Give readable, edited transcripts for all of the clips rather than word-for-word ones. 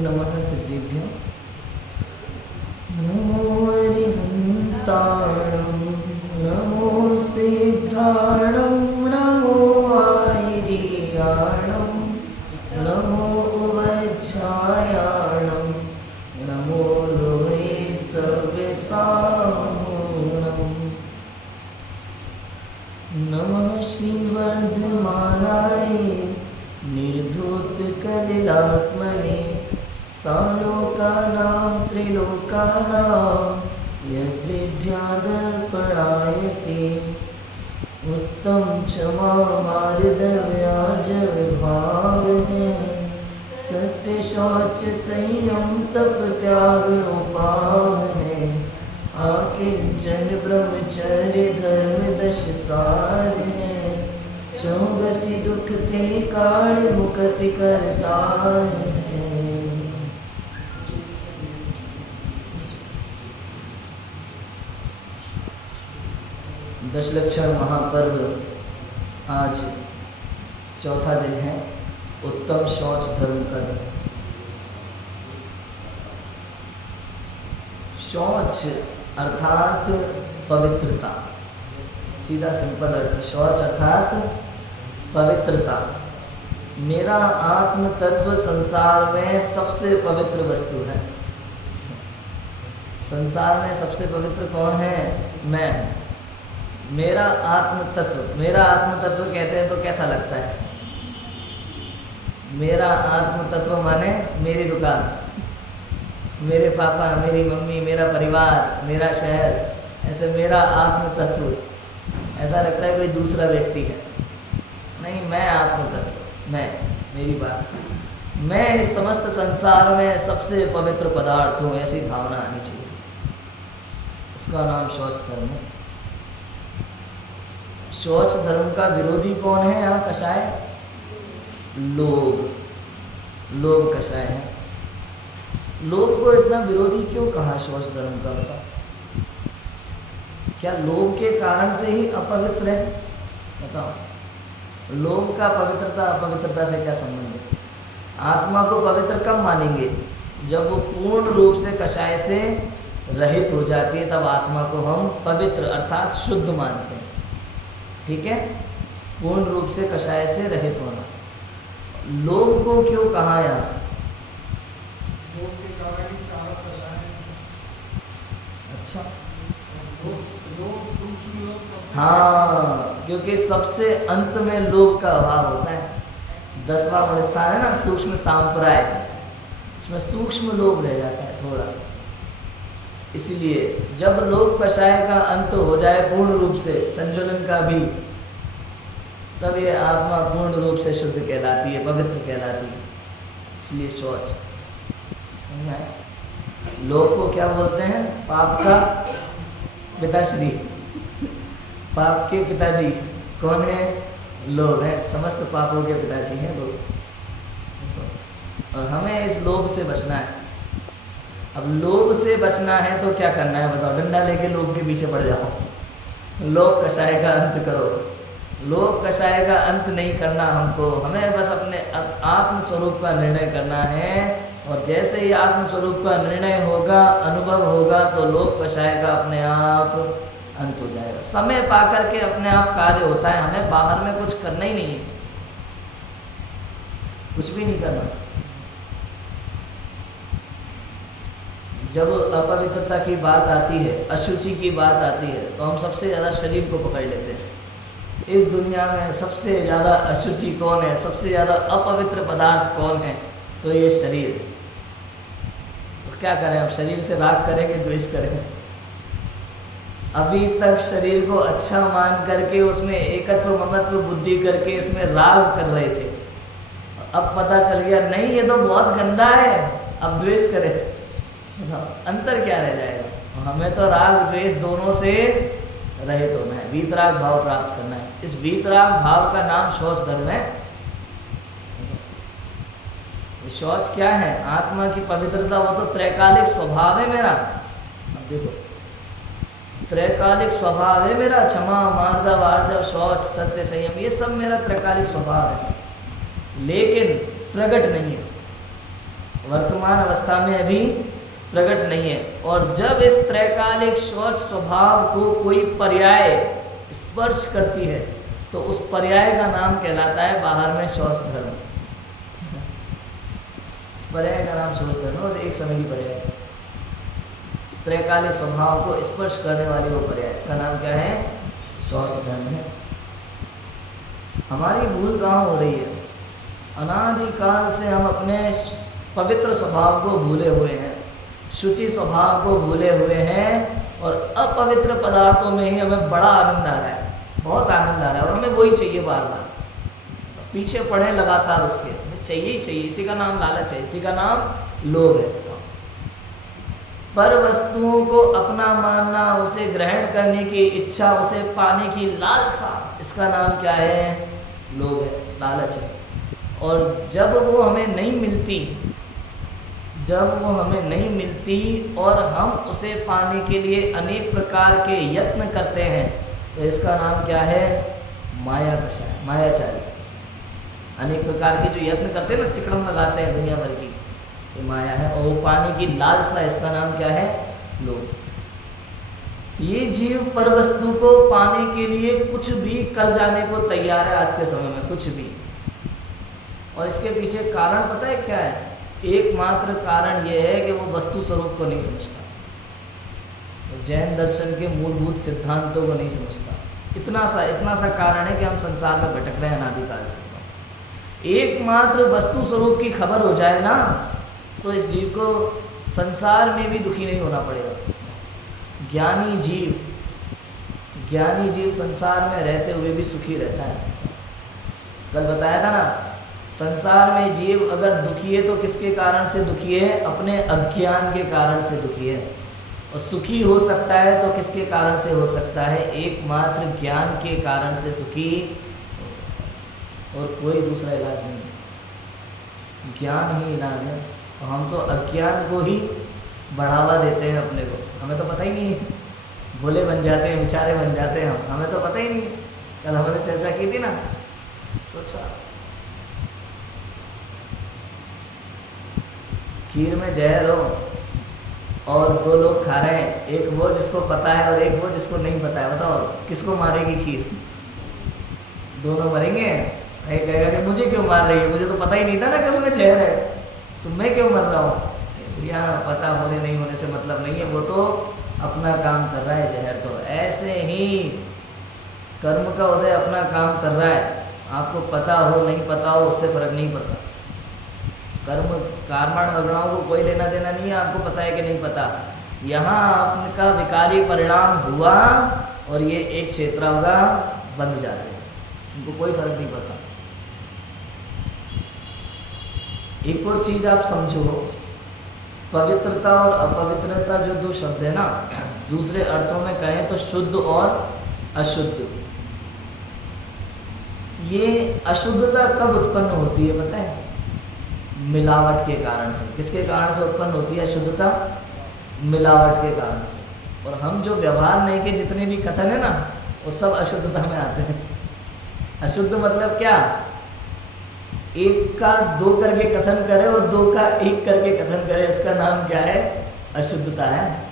नमः सिद्धेभ्यो। नमो अरिहन्ताणं नमो सिद्धाणं नमो आयर्याणं नमो उवज्झायाणं नमो लोये सव्यसाहूणम्। नमः श्रीवर्धमानाय निर्धूतकलिलात्मने सालोकानां त्रिलोकानां यद्विद्यादर्पणायते उत्तम क्षमा मार्दव्याज विभाव है सत्य शौच संयम तप त्याग उपाव है आकिंचन ब्रह्मचर्य धर्म दश सार है चौगति दुख ते काल मुक्ति करतार है। दशलक्षण महापर्व आज चौथा दिन है। उत्तम शौच धर्म का दिन। शौच अर्थात पवित्रता, सीधा सिंपल अर्थ। शौच अर्थात पवित्रता। मेरा आत्म तत्व संसार में सबसे पवित्र वस्तु है। संसार में सबसे पवित्र कौन है? मैं। मेरा आत्म तत्व, मेरा आत्म तत्व कहते हैं तो कैसा लगता है? मेरा आत्म तत्व माने मेरी दुकान, मेरे पापा, मेरी मम्मी, मेरा परिवार, मेरा शहर, ऐसे मेरा आत्म तत्व। ऐसा लगता है कोई दूसरा व्यक्ति है। नहीं, मैं आत्म तत्व, मैं, मेरी बात। मैं इस समस्त संसार में सबसे पवित्र पदार्थ हूँ, ऐसी भावना आनी चाहिए। इसका नाम शौच धर्म है। शौच धर्म का विरोधी कौन है? यहाँ कषाय लोभ। लोभ कषाय है। लोभ को इतना विरोधी क्यों कहा शौच धर्म का? बताओ, क्या लोभ के कारण से ही अपवित्र है? बताओ, लोभ का पवित्रता अपवित्रता से क्या संबंध है? आत्मा को पवित्र कब मानेंगे? जब वो पूर्ण रूप से कषाय से रहित हो जाती है, तब आत्मा को हम पवित्र अर्थात शुद्ध मानते हैं। ठीक है, पूर्ण रूप से कषाय से रहित होना। लोभ को क्यों कहा यहाँ? अच्छा, हाँ, क्योंकि सबसे अंत में लोभ का अभाव होता है। 10वां गुण स्थान है ना, सूक्ष्म सांप्राय, इसमें सूक्ष्म लोभ रह जाता है थोड़ा सा। इसलिए जब लोभ कषाय का अंत हो जाए पूर्ण रूप से, संजुलन का भी, तब ये आत्मा पूर्ण रूप से शुद्ध कहलाती है, पवित्र कहलाती है। इसलिए शौच। लोभ को क्या बोलते हैं? पाप का पिताश्री, पाप के पिताजी कौन है? लोभ है। समस्त पापों के पिताजी हैं लोभ। और हमें इस लोभ से बचना है। अब लोभ से बचना है तो क्या करना है बताओ? डंडा लेके लोभ के पीछे पड़ जाओ, लोभ कषाय का अंत करो। लोभ कषाय का अंत नहीं करना हमको, हमें बस अपने आत्म स्वरूप का निर्णय करना है। और जैसे ही आत्म स्वरूप का निर्णय होगा, अनुभव होगा, तो लोभ कषाय का अपने आप अंत हो जाएगा। समय पाकर के अपने आप कार्य होता है। हमें बाहर में कुछ करना ही नहीं है, कुछ भी नहीं करना। जब अपवित्रता की बात आती है, अशुचि की बात आती है, तो हम सबसे ज़्यादा शरीर को पकड़ लेते हैं। इस दुनिया में सबसे ज़्यादा अशुचि कौन है? सबसे ज़्यादा अपवित्र पदार्थ कौन है? तो ये शरीर। तो क्या करें? अब शरीर से राग करेंगे, द्वेष करेंगे? अभी तक शरीर को अच्छा मान करके उसमें एकत्व ममत्व बुद्धि करके इसमें राग कर रहे थे। अब पता चल गया नहीं, ये तो बहुत गंदा है, अब द्वेष करें। अंतर क्या रह जाएगा? हमें तो राग द्वेष दोनों से रहित होना है, वीतराग भाव प्राप्त करना है। इस वीतराग भाव का नाम शौच धर्म है। शौच क्या है? आत्मा की पवित्रता। वो तो त्रैकालिक स्वभाव है मेरा। अब देखो, त्रैकालिक स्वभाव है मेरा। क्षमा, मार्दव, आर्जव, शौच, सत्य, संयम, ये सब मेरा त्रैकालिक स्वभाव है, लेकिन प्रकट नहीं है। वर्तमान अवस्था में अभी प्रकट नहीं है। और जब इस त्रैकालिक शौच स्वभाव को कोई पर्याय स्पर्श करती है तो उस पर्याय का नाम कहलाता है बाहर में शौच धर्म। पर्याय का नाम शौच धर्म है, एक समय की पर्याय, त्रैकालिक स्वभाव को स्पर्श करने वाली वो पर्याय, इसका नाम क्या है? शौच धर्म है। हमारी भूल कहाँ हो रही है? अनादिकाल से हम अपने पवित्र स्वभाव को भूले हुए हैं, शुचि स्वभाव को भूले हुए हैं, और अपवित्र पदार्थों में ही हमें बड़ा आनंद आ रहा है, बहुत आनंद आ रहा है, और हमें वही चाहिए बार बार, पीछे पड़े लगातार उसके, चाहिए ही चाहिए। इसी का नाम लालच है, इसी का नाम लोभ है। पर वस्तुओं को अपना मानना, उसे ग्रहण करने की इच्छा, उसे पाने की लालसा, इसका नाम क्या है? लोभ है, लालच है। और जब वो हमें नहीं मिलती, जब वो हमें नहीं मिलती और हम उसे पाने के लिए अनेक प्रकार के यत्न करते हैं, तो इसका नाम क्या है? माया दशा है, मायाचारी। अनेक प्रकार के जो यत्न करते हैं ना, तिकड़म लगाते हैं दुनिया भर की, ये माया है। और वो पाने की लालसा, इसका नाम क्या है? लोभ। ये जीव पर वस्तु को पाने के लिए कुछ भी कर जाने को तैयार है आज के समय में, कुछ भी। और इसके पीछे कारण पता है क्या है? एकमात्र कारण ये है कि वो वस्तु स्वरूप को नहीं समझता, जैन दर्शन के मूलभूत सिद्धांतों को नहीं समझता। इतना सा कारण है कि हम संसार में भटक रहे हैं अनादिकाल से। एकमात्र वस्तु स्वरूप की खबर हो जाए ना, तो इस जीव को संसार में भी दुखी नहीं होना पड़ेगा। ज्ञानी जीव संसार में रहते हुए भी सुखी रहता है। कल बताया था ना, संसार में जीव अगर दुखी है तो किसके कारण से दुखी है? अपने अज्ञान के कारण से दुखी है। और सुखी हो सकता है तो किसके कारण से हो सकता है? एकमात्र ज्ञान के कारण से सुखी हो सकता है, और कोई दूसरा इलाज नहीं। ज्ञान ही इलाज है। तो हम तो अज्ञान को ही बढ़ावा देते हैं अपने को, हमें तो पता ही नहीं है, भोले बन जाते हैं, बेचारे बन जाते हैं हम, हमें तो पता ही नहीं। कल हमने चर्चा की थी ना, सोचा खीर में जहर हो और दो लोग खा रहे हैं, एक वो जिसको पता है और एक वो जिसको नहीं पता है, बताओ किसको मारेगी खीर? दोनों मरेंगे। एक कहेगा कि मुझे क्यों मार रही है, मुझे तो पता ही नहीं था ना कि उसमें जहर है, तो मैं क्यों मर रहा हूँ? भैया पता होने नहीं होने से मतलब नहीं है, वो तो अपना काम कर रहा है जहर। तो ऐसे ही कर्म का उदय अपना काम कर रहा है, आपको पता हो नहीं पता हो उससे फर्क नहीं पड़ता। कर्म कर्मण अगुणाओं को कोई लेना देना नहीं है, आपको पता है कि नहीं पता। यहाँ आपका विकारी परिणाम हुआ और ये एक क्षेत्रावगा बंध जाते हैं, उनको कोई फर्क नहीं पड़ता। एक और चीज आप समझो, पवित्रता और अपवित्रता जो दो शब्द है ना, दूसरे अर्थों में कहें तो शुद्ध और अशुद्ध। ये अशुद्धता कब उत्पन्न होती है पता है? मिलावट के कारण से। किसके कारण से उत्पन्न होती है अशुद्धता? मिलावट के कारण से। और हम जो व्यवहार नहीं के जितने भी कथन है ना, वो सब अशुद्धता में आते हैं। अशुद्ध मतलब क्या? एक का दो करके कथन करे और दो का एक करके कथन करे, इसका नाम क्या है? अशुद्धता है।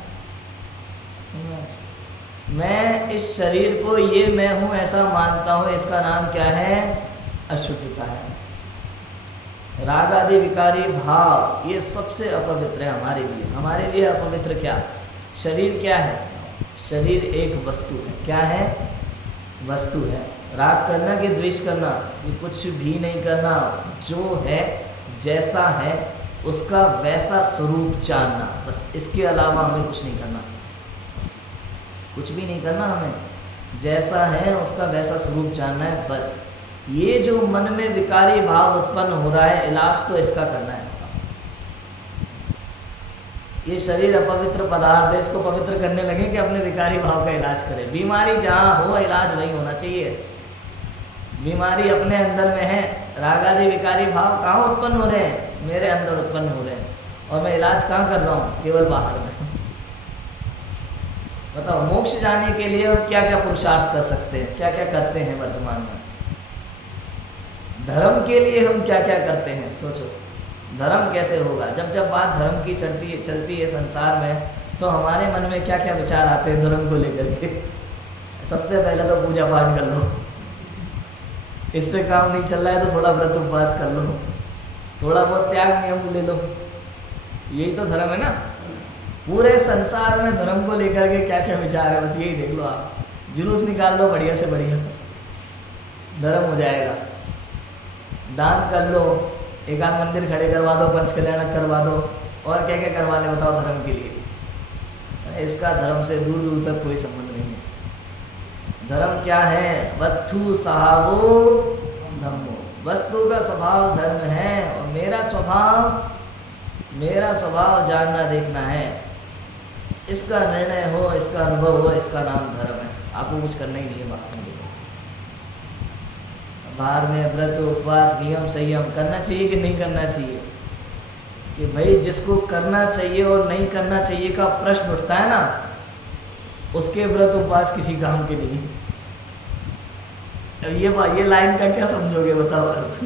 मैं इस शरीर को ये मैं हूँ ऐसा मानता हूँ, इसका नाम क्या है? अशुद्धता है। राग आदि विकारी भाव ये सबसे अपवित्र है हमारे लिए। हमारे लिए अपवित्र क्या? शरीर क्या है? शरीर एक वस्तु है। क्या है? वस्तु है। राग करना कि द्वेष करना, ये कुछ भी नहीं करना। जो है जैसा है उसका वैसा स्वरूप जानना, बस। इसके अलावा हमें कुछ नहीं करना, कुछ भी नहीं करना हमें। जैसा है उसका वैसा स्वरूप जानना है, बस। ये जो मन में विकारी भाव उत्पन्न हो रहा है, इलाज तो इसका करना है। ये शरीर अपवित्र पदार्थ है, इसको पवित्र करने लगे कि अपने विकारी भाव का इलाज करें। बीमारी जहाँ हो इलाज वहीं होना चाहिए। बीमारी अपने अंदर में है, राग आदि विकारी भाव कहाँ उत्पन्न हो रहे हैं? मेरे अंदर उत्पन्न हो रहे हैं, और मैं इलाज कहाँ कर रहा हूँ? केवल बाहर में। बताओ, मोक्ष जाने के लिए हम क्या क्या पुरुषार्थ कर सकते हैं, क्या क्या करते हैं वर्तमान में? धर्म के लिए हम क्या क्या करते हैं, सोचो। धर्म कैसे होगा? जब जब बात धर्म की चलती है संसार में, तो हमारे मन में क्या क्या विचार आते हैं धर्म को लेकर के। सबसे पहले तो पूजा पाठ कर लो, इससे काम नहीं चल रहा है तो थोड़ा व्रत उपवास कर लो, थोड़ा बहुत त्याग नियम ले लो, यही तो धर्म है ना। पूरे संसार में धर्म को लेकर के क्या क्या विचार है, बस यही देख लो आप। जुलूस निकाल लो बढ़िया से बढ़िया, धर्म हो जाएगा। दान कर लो, एक आध मंदिर खड़े करवा दो, पंच कल्याणक करवा दो, और क्या क्या करवा ले बताओ धर्म के लिए। इसका धर्म से दूर दूर तक कोई संबंध नहीं है। धर्म क्या है? वत्थु सहावो धम्मो, वस्तु का स्वभाव धर्म है, और मेरा स्वभाव जानना देखना है। इसका निर्णय हो, इसका अनुभव हो, इसका नाम धर्म है। आपको कुछ करना ही नहीं है बाहर में। बाहर में व्रत उपवास नियम संयम करना चाहिए कि नहीं करना चाहिए? कि भाई जिसको करना चाहिए और नहीं करना चाहिए का प्रश्न उठता है ना, उसके व्रत उपवास किसी काम के नहीं। अब ये लाइन का क्या समझोगे बताओ अर्थ?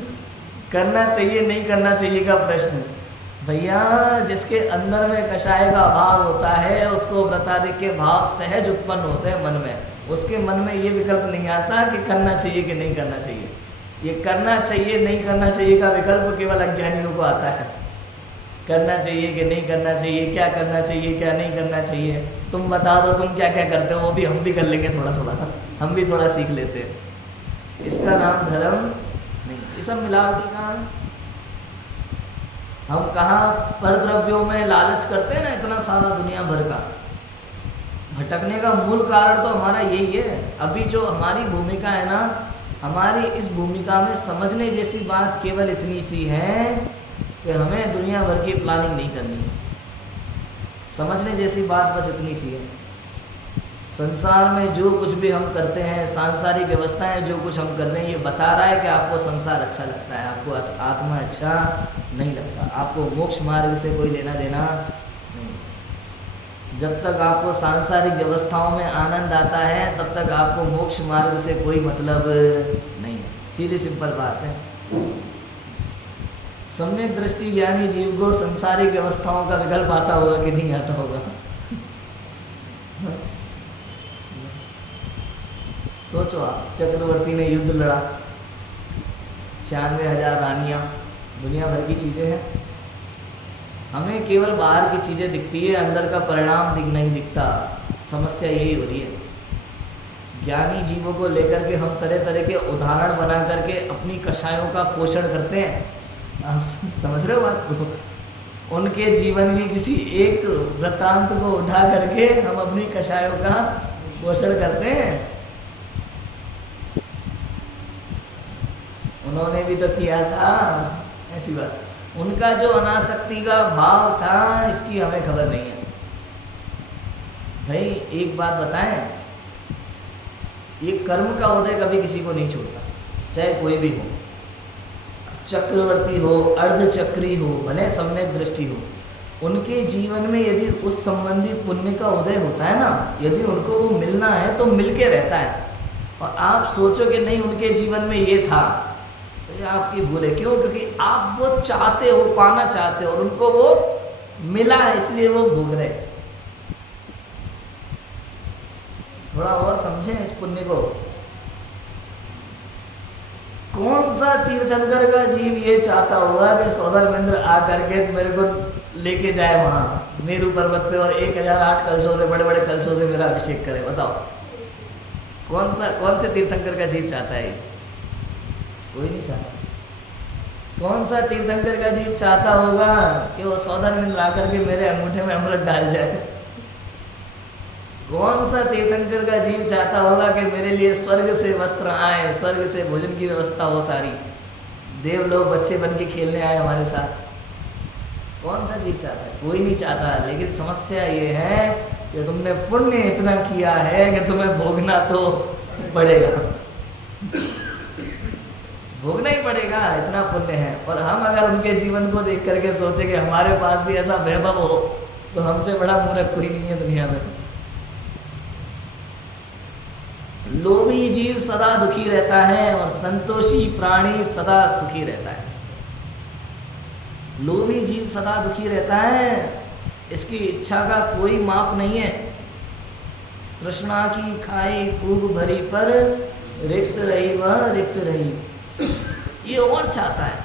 करना चाहिए नहीं करना चाहिए का प्रश्न। भैया जिसके अंदर में कषाय का अभाव होता है, उसको व्रतादि के भाव सहज उत्पन्न होते हैं मन में, उसके मन में ये विकल्प नहीं आता कि करना चाहिए कि नहीं करना चाहिए। ये करना चाहिए नहीं करना चाहिए का विकल्प केवल अज्ञानियों को आता है। करना चाहिए कि नहीं करना चाहिए, क्या करना चाहिए क्या नहीं करना चाहिए, तुम बता दो तुम क्या क्या करते हो, वो भी हम भी कर लेंगे थोड़ा थोड़ा, हम भी थोड़ा सीख लेते हैं। इसका नाम धर्म नहीं। ये सब मिलावटी काम है। हम कहाँ पर द्रव्यों में लालच करते हैं ना इतना सारा दुनिया भर का। भटकने का मूल कारण तो हमारा यही है। अभी जो हमारी भूमिका है ना, हमारी इस भूमिका में समझने जैसी बात केवल इतनी सी है कि हमें दुनिया भर की प्लानिंग नहीं करनी है। समझने जैसी बात बस इतनी सी है। संसार में जो कुछ भी हम करते हैं, सांसारिक व्यवस्थाएं जो कुछ हम कर रहे हैं, ये बता रहा है कि आपको संसार अच्छा लगता है, आपको आत्मा अच्छा नहीं लगता, आपको मोक्ष मार्ग से कोई लेना देना नहीं। जब तक आपको सांसारिक व्यवस्थाओं में आनंद आता है, तब तक आपको मोक्ष मार्ग से कोई मतलब नहीं है। सीधी सिंपल बात है। सम्यक दृष्टि ज्ञानी जीव को संसारिक व्यवस्थाओं का विकल्प आता होगा कि नहीं आता होगा? सोचो आप, चक्रवर्ती ने युद्ध लड़ा, 96,000 रानियां, दुनिया भर की चीज़ें हैं। हमें केवल बाहर की चीज़ें दिखती है, अंदर का परिणाम नहीं दिखता। समस्या यही हो रही है। ज्ञानी जीवों को लेकर के हम तरह तरह के उदाहरण बना करके अपनी कषायों का पोषण करते हैं। आप समझ रहे हो बात को? उनके जीवन की किसी एक वृत्तांत को उठा करके हम अपनी कषायों का पोषण करते हैं। उन्होंने भी तो किया था ऐसी बात। उनका जो अनासक्ति का भाव था, इसकी हमें खबर नहीं है। भाई एक बात बताएं, ये कर्म का उदय कभी किसी को नहीं छोड़ता, चाहे कोई भी हो। चक्रवर्ती हो, अर्धचक्री हो, भले सम्यक दृष्टि हो, उनके जीवन में यदि उस संबंधी पुण्य का उदय होता है ना, यदि उनको वो मिलना है तो मिलके रहता है। और आप सोचो कि नहीं उनके जीवन में ये था, तो ये आपकी भूल है। क्यों? क्योंकि आप वो चाहते हो, पाना चाहते हो, और उनको वो मिला है, इसलिए वो भोग रहे। थोड़ा और समझें इस पुण्य को। कौन सा तीर्थंकर का जीव ये चाहता होगा कि सौदामिंद्र आकर के मेरे को लेके जाए वहां मेरू पर्वत पे और 1008 कलशों से, बड़े बड़े कलशों से मेरा अभिषेक करे? बताओ कौन से तीर्थंकर का जीव चाहता है? कोई नहीं चाहता। कौन सा तीर्थंकर का जीव चाहता होगा कि वो सौदामिंद्र आकर के मेरे अंगूठे में अमृत डाल जाए? कौन सा तीर्थंकर का जीव चाहता होगा कि मेरे लिए स्वर्ग से वस्त्र आए, स्वर्ग से भोजन की व्यवस्था हो, सारी देव लोग बच्चे बन के खेलने आए हमारे साथ? कौन सा जीव चाहता है? कोई नहीं चाहता। लेकिन समस्या ये है कि तुमने पुण्य इतना किया है कि तुम्हें भोगना तो पड़ेगा, भोगना ही पड़ेगा, इतना पुण्य है। और हम अगर उनके जीवन को देख करके सोचे कि हमारे पास भी ऐसा वैभव हो, तो हमसे बड़ा मूर्ख कोई नहीं है दुनिया में। लोभी जीव सदा दुखी रहता है और संतोषी प्राणी सदा सुखी रहता है। लोभी जीव सदा दुखी रहता है, इसकी इच्छा का कोई माप नहीं है। तृष्णा की खाई खूब भरी पर रिक्त रही वह रिक्त रही। ये और चाहता है,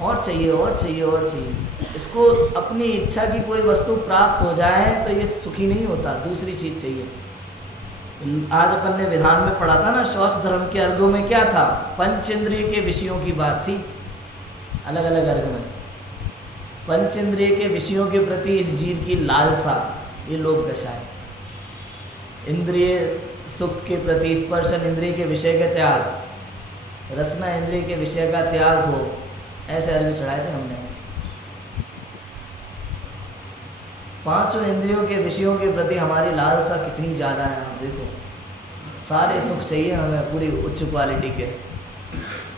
और चाहिए और चाहिए और चाहिए। इसको अपनी इच्छा की कोई वस्तु प्राप्त हो जाए तो ये सुखी नहीं होता, दूसरी चीज़ चाहिए। आज अपन ने विधान में पढ़ा था ना, शौच धर्म के अर्गों में क्या था, पंचेंद्रिय के विषयों की बात थी। अलग अलग अर्ग में पंचेंद्रिय के विषयों के प्रति इस जीव की लालसा, ये लोभ दशा है। इंद्रिय सुख के प्रति स्पर्शन इंद्रिय के विषय का त्याग, रसना इंद्रिय के विषय का त्याग हो, ऐसे अर्घ चढ़ाए थे हमने। पांचों इंद्रियों के विषयों के प्रति हमारी लालसा कितनी ज़्यादा है। आप देखो, सारे सुख चाहिए हमें पूरी उच्च क्वालिटी के,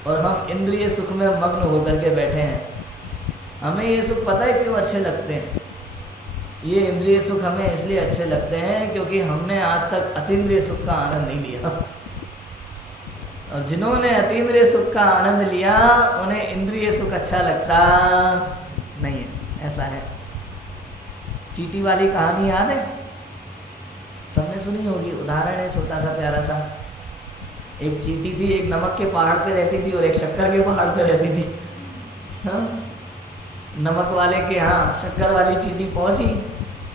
और हम इंद्रिय सुख में मग्न होकर के बैठे हैं। हमें ये सुख पता है क्यों अच्छे लगते हैं? ये इंद्रिय सुख हमें इसलिए अच्छे लगते हैं क्योंकि हमने आज तक अतीन्द्रिय सुख का आनंद नहीं लिया, और जिन्होंने अतीन्द्रिय सुख का आनंद लिया उन्हें इंद्रिय सुख अच्छा लगता नहीं है। ऐसा है। चींटी वाली कहानी याद है? सबने सुनी होगी। उदाहरण है छोटा सा प्यारा सा। एक चींटी थी, एक नमक के पहाड़ पे रहती थी और एक शक्कर के पहाड़ पे रहती थी। हाँ, नमक वाले के यहाँ शक्कर वाली चींटी पहुंची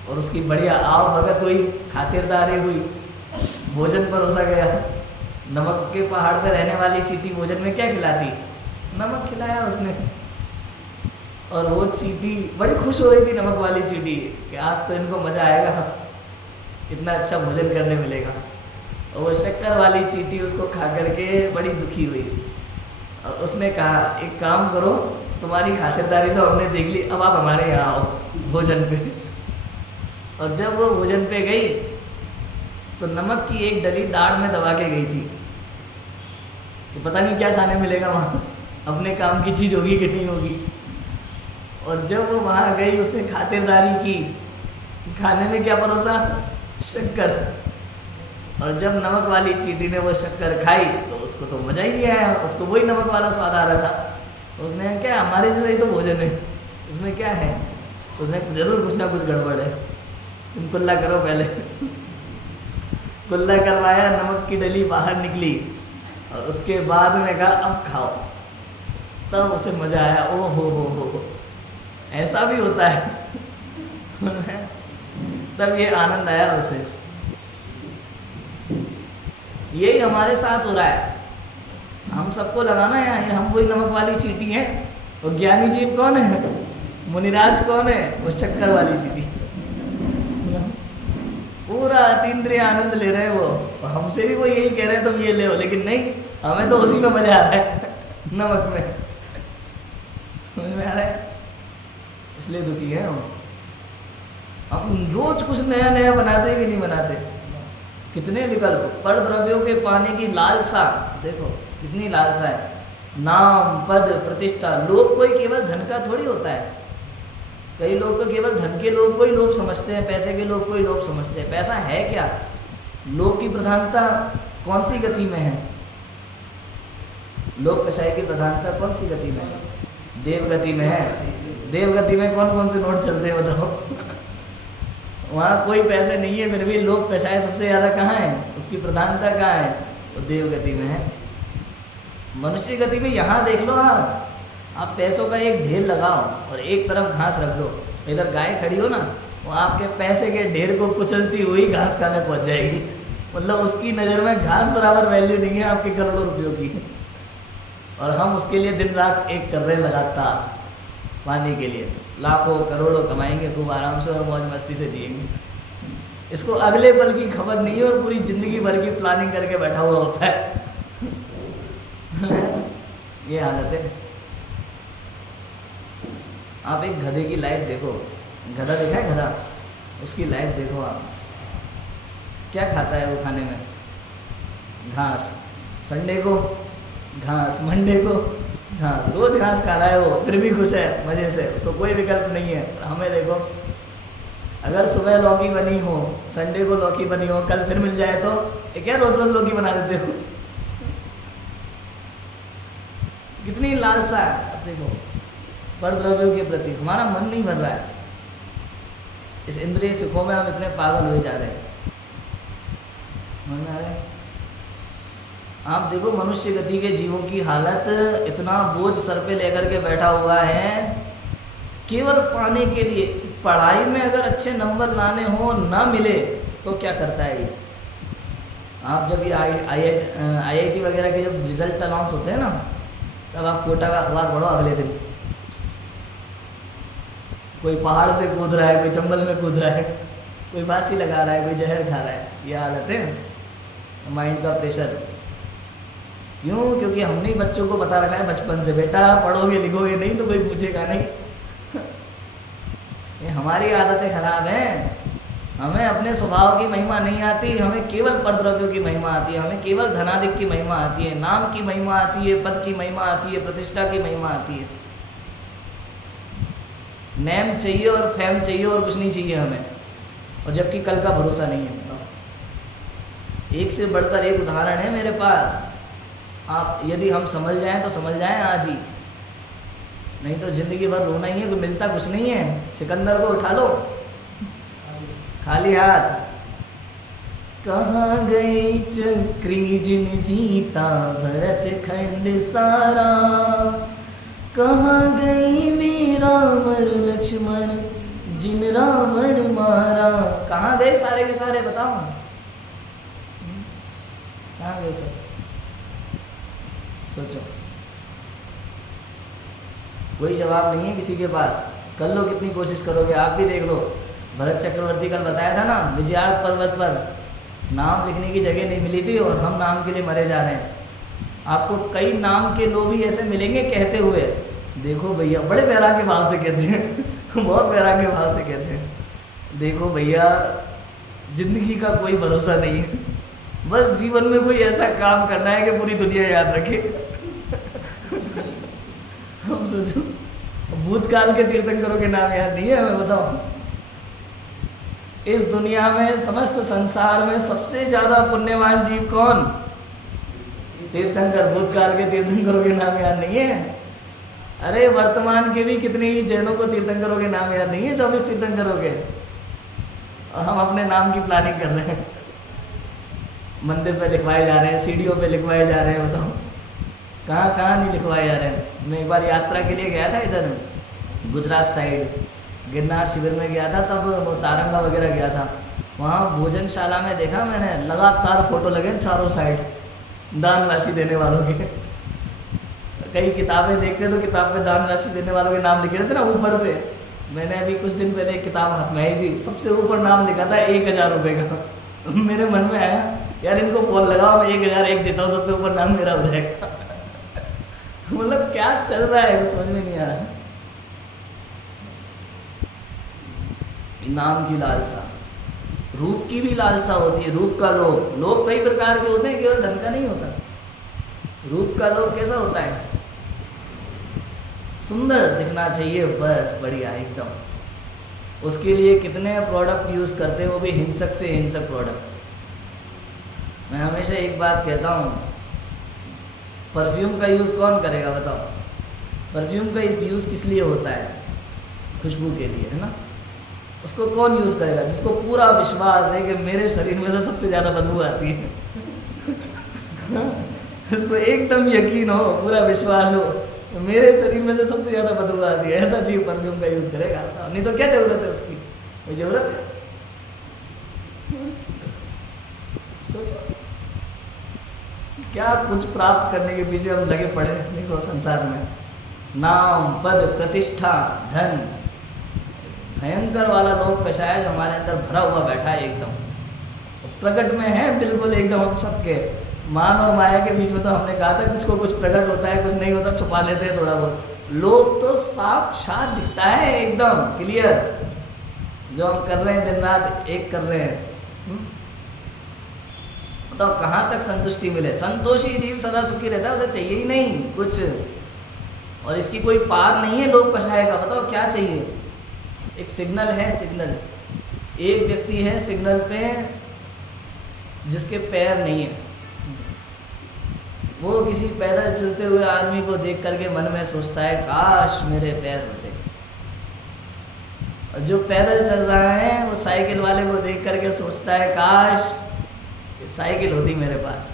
और उसकी बढ़िया आव भगत हुई, खातिरदारी हुई, भोजन परोसा गया। नमक के पहाड़ पे रहने वाली चींटी भोजन में क्या खिलाती? नमक खिलाया उसने, और वो चींटी बड़ी खुश हो रही थी, नमक वाली चींटी, कि आज तो इनको मज़ा आएगा, कितना अच्छा भोजन करने मिलेगा। और वो शक्कर वाली चींटी उसको खा करके बड़ी दुखी हुई, और उसने कहा एक काम करो, तुम्हारी खातिरदारी तो हमने देख ली, अब आप हमारे यहाँ आओ भोजन पे। और जब वो भोजन पे गई तो नमक की एक डली दाढ़ में दबा के गई थी, तो पता नहीं क्या खाने मिलेगा वहाँ, अपने काम की चीज़ होगी कि नहीं होगी। और जब वो वहाँ गई, उसने खातिरदारी की, खाने में क्या परोसा? शक्कर। और जब नमक वाली चींटी ने वो शक्कर खाई तो उसको तो मज़ा ही नहीं आया, उसको वही नमक वाला स्वाद आ रहा था। उसने क्या, हमारे जैसा ही तो भोजन है, उसमें क्या है? उसने जरूर कुछ ना कुछ गड़बड़ है, तुम कुल्ला करो पहले। कुल्ला करवाया, नमक की डली बाहर निकली, और उसके बाद में कहा अब खाओ। तब उसे मज़ा आया। ओ हो, ऐसा भी होता है। तब ये आनंद आया उसे। यही हमारे साथ हो रहा है। हम सबको लगाना है हम वही नमक वाली चींटी हैं, और ज्ञानी जीव कौन है? मुनिराज कौन है? वो शक्कर वाली चींटी। पूरा अतीन्द्रिय आनंद ले रहे हैं वो, और हमसे भी वो यही कह रहे हैं तुम ये ले, लेकिन नहीं, हमें तो उसी में मजा आ रहा है, नमक में। समझ में आ रहा है? इसलिए दुखी है हम रोज कुछ नया नया बनाते कि नहीं बनाते? कितने विकल्प, पर द्रव्यों के पाने की लालसा, देखो कितनी लालसा है। नाम, पद, प्रतिष्ठा। लोभ कोई केवल धन का थोड़ी होता है। कई लोग तो केवल धन के लोभ को ही लोभ समझते हैं, पैसे के लोभ को ही लोभ समझते हैं। पैसा है क्या? लोभ की प्रधानता कौन सी गति में है? लोभ कषाय की प्रधानता कौन सी गति में है? देव गति में है। देव गति में कौन कौन से नोट चलते हैं बताओ? वहाँ कोई पैसे नहीं है, फिर भी लोभ कषाय सबसे ज़्यादा कहाँ है? उसकी प्रधानता कहाँ है? वो देव गति में है। मनुष्य गति में यहाँ देख लो, आप पैसों का एक ढेर लगाओ और एक तरफ घास रख दो, इधर गाय खड़ी हो ना, वो आपके पैसे के ढेर को कुचलती हुई घास खाने पहुँच जाएगी। मतलब उसकी नज़र में घास बराबर वैल्यू नहीं है आपके करोड़ों रुपयों की, और हम उसके लिए दिन रात एक कर रहे हैं लगातार पाने के लिए। लाखों करोड़ों कमाएंगे खूब आराम से और मौज मस्ती से जिएंगे। इसको अगले पल की खबर नहीं है, और पूरी ज़िंदगी भर की प्लानिंग करके बैठा हुआ होता है। ये हालत है। आप एक गधे की लाइफ देखो, गधा देखा है? गधा, उसकी लाइफ देखो आप, क्या खाता है वो खाने में? घास। संडे को घास, मंडे को घास, रोज घास खा रहा है वो, फिर भी खुश है मज़े से, उसको कोई विकल्प नहीं है। हमें देखो, अगर सुबह लौकी बनी हो, संडे को लौकी बनी हो, कल फिर मिल जाए तो ये क्या रोज रोज लौकी बना देते हो? कितनी लालसा है। अब देखो, पर द्रव्यों के प्रति हमारा मन नहीं भर रहा है। इस इंद्रिय सुखों में हम इतने पागल हुए जा रहे हैं। मन आ रहा है? आप देखो मनुष्य गति के जीवों की हालत, इतना बोझ सर पे लेकर के बैठा हुआ है केवल पाने के लिए। पढ़ाई में अगर अच्छे नंबर लाने हो ना मिले तो क्या करता है ये? आप जब ये IIT वगैरह के जब रिजल्ट अनाउंस होते हैं ना, तब आप कोटा का अखबार पढ़ो अगले दिन। कोई पहाड़ से कूद रहा है, कोई चंबल में कूद रहा है, कोई फांसी लगा रहा है, कोई जहर खा रहा है। ये हालत है माइंड का प्रेशर। क्यों? क्योंकि हमने बच्चों को बता रखा है बचपन से, बेटा पढ़ोगे लिखोगे नहीं तो कोई पूछेगा नहीं। ये हमारी आदतें खराब हैं। हमें अपने स्वभाव की महिमा नहीं आती, हमें केवल परद्रव्यों की महिमा आती है, हमें केवल धनाधिक की महिमा आती है, नाम की महिमा आती है, पद की महिमा आती है, प्रतिष्ठा की महिमा आती है। नेम चाहिए और फेम चाहिए और कुछ नहीं चाहिए हमें, और जबकि कल का भरोसा नहीं है। बताओ, एक से बढ़कर एक उदाहरण है मेरे पास। आप यदि हम समझ जाएं तो समझ जाएं आज ही, नहीं तो जिंदगी भर रोना ही है। कोई मिलता कुछ नहीं है। सिकंदर को उठा लो खाली हाथ। कहाँ गई चक्री जिन जीता भरत खंड सारा, कहाँ गई मेरा मर लक्ष्मण जिन रावण मारा। कहाँ गए सारे के सारे? बताओ कहाँ गए सब? सोचो, कोई जवाब नहीं है किसी के पास। कर लो कितनी कोशिश करोगे, आप भी देख लो। भरत चक्रवर्ती कल बताया था ना, विजयार्थ पर्वत पर नाम लिखने की जगह नहीं मिली थी और हम नाम के लिए मरे जा रहे हैं। आपको कई नाम के लोग ही ऐसे मिलेंगे कहते हुए, देखो भैया, बड़े वैराग्य भाव से कहते हैं बहुत वैराग्य भाव से कहते हैं, देखो भैया जिंदगी का कोई भरोसा नहीं है, बस जीवन में कोई ऐसा काम करना है कि पूरी दुनिया याद रखे। हम सोचो भूतकाल के तीर्थंकरों के नाम याद नहीं है हमें? बताओ, इस दुनिया में समस्त संसार में सबसे ज्यादा पुण्यवान जीव कौन? तीर्थंकर। भूतकाल के तीर्थंकरों के नाम याद नहीं है? अरे वर्तमान के भी कितने ही जैनों को तीर्थंकरों के नाम याद नहीं है, 24 तीर्थंकरों के, और हम अपने नाम की प्लानिंग कर रहे हैं। मंदिर पे लिखवाए जा रहे हैं, सीढ़ियों पे लिखवाए जा रहे हैं। बताओ कहाँ कहाँ नहीं लिखवाए जा रहे हैं। मैं एक बार यात्रा के लिए गया था इधर गुजरात साइड, गिरनार शिविर में गया था, तब वो तारंगा वगैरह गया था। वहाँ भोजनशाला में देखा मैंने, लगातार फोटो लगे चारों साइड दान राशि देने वालों के। कई किताबें देखते तो किताब पे दान राशि देने वालों के नाम लिखे रहते ना ऊपर से। मैंने अभी कुछ दिन पहले एक किताब हाथ में आई थी, सबसे ऊपर नाम लिखा था 1000 रुपये का। मेरे मन में आया यार इनको फोन लगाओ, मैं 1001 देता हूँ, सबसे ऊपर नाम मेरा हो जाएगा। मतलब क्या चल रहा है वो समझ में नहीं आ रहा। नाम की लालसा, रूप की भी लालसा होती है, रूप का लोभ। लोभ कई प्रकार के होते हैं, केवल धन का नहीं होता। रूप का लोभ कैसा होता है? सुंदर दिखना चाहिए, बस बढ़िया एकदम। उसके लिए कितने प्रोडक्ट यूज करते हैं, वो भी हिंसक से हिंसक प्रोडक्ट। मैं हमेशा एक बात कहता हूँ, परफ्यूम का यूज़ कौन करेगा? बताओ, परफ्यूम का यूज़ किस लिए होता है? खुशबू के लिए, है ना? उसको कौन यूज़ करेगा? जिसको पूरा विश्वास है कि मेरे शरीर में से सबसे ज़्यादा बदबू आती है। उसको एकदम यकीन हो, पूरा विश्वास हो, मेरे शरीर में से सबसे ज़्यादा बदबू आती है, ऐसा चीज परफ्यूम का यूज़ करेगा। नहीं तो क्या ज़रूरत है उसकी? कोई ज़रूरत है? सोचो क्या कुछ प्राप्त करने के पीछे हम लगे पड़े। देखो संसार में नाम, पद, प्रतिष्ठा, धन, भयंकर वाला लोभ कषाय जो हमारे अंदर भरा हुआ बैठा है एकदम प्रकट में है, बिल्कुल एकदम हम सबके। मान और माया के बीच में तो हमने कहा था कुछ को कुछ प्रकट होता है, कुछ नहीं होता, छुपा लेते हैं थोड़ा बहुत। लोभ तो साक्षात दिखता है एकदम क्लियर, जो हम कर रहे हैं दिन रात एक कर रहे हैं। तो कहाँ तक संतुष्टि मिले? संतोषी जीव सदा सुखी रहता है, उसे चाहिए ही नहीं कुछ, और इसकी कोई पार नहीं है लोभ कषाय का। बताओ क्या चाहिए? एक सिग्नल है, सिग्नल, एक व्यक्ति है सिग्नल पे जिसके पैर नहीं है, वो किसी पैदल चलते हुए आदमी को देख करके मन में सोचता है काश मेरे पैर होते। और जो पैदल चल रहा है वो साइकिल वाले को देख करके सोचता है काश साइकिल होती मेरे पास।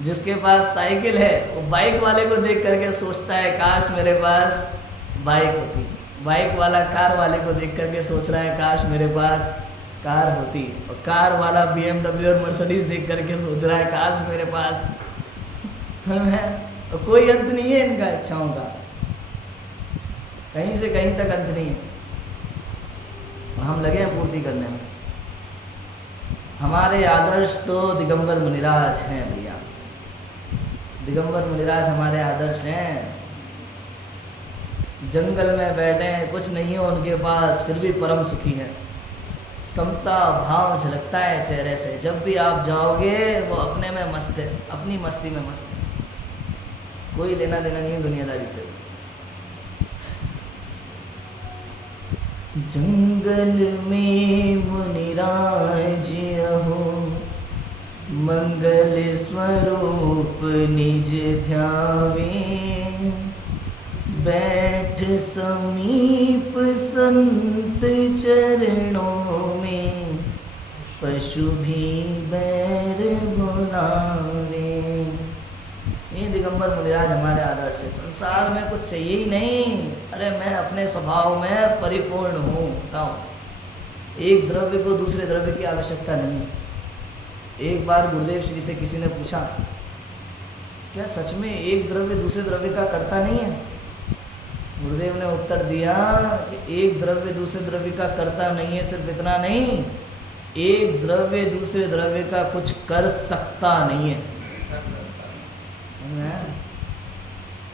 जिसके पास साइकिल है वो बाइक वाले को देख करके सोचता है काश मेरे पास बाइक होती। बाइक वाला कार वाले को देख करके सोच रहा है काश मेरे पास कार होती। और कार वाला BMW और मर्सिडीज देख करके सोच रहा है काश मेरे पास है। और कोई अंत नहीं है इनका इच्छाओं का, कहीं से कहीं तक अंत नहीं है। और हम लगे हैं पूर्ति करने में। हमारे आदर्श तो दिगंबर मुनिराज हैं भैया, दिगंबर मुनिराज हमारे आदर्श हैं। जंगल में बैठे हैं, कुछ नहीं है उनके पास, फिर भी परम सुखी है। समता भाव झलकता है चेहरे से। जब भी आप जाओगे वो अपने में मस्त है, अपनी मस्ती में मस्त है, कोई लेना देना नहीं है दुनियादारी से। जंगल में मुनिराज अहो मंगल स्वरूप निज ध्यावे। बैठ समीप संत चरणों में पशु भी बैर भुलावे। ये दिगंबर मुनिराज हमारे आदर्श है। संसार में कुछ चाहिए ही नहीं। अरे मैं अपने स्वभाव में परिपूर्ण हूँ। बताओ, एक द्रव्य को दूसरे द्रव्य की आवश्यकता नहीं है। एक बार गुरुदेव श्री से किसी ने पूछा, क्या सच में एक द्रव्य दूसरे द्रव्य का करता नहीं है? गुरुदेव ने उत्तर दिया कि एक द्रव्य दूसरे द्रव्य का करता नहीं है। सिर्फ इतना नहीं, एक द्रव्य दूसरे द्रव्य का कुछ कर सकता नहीं है।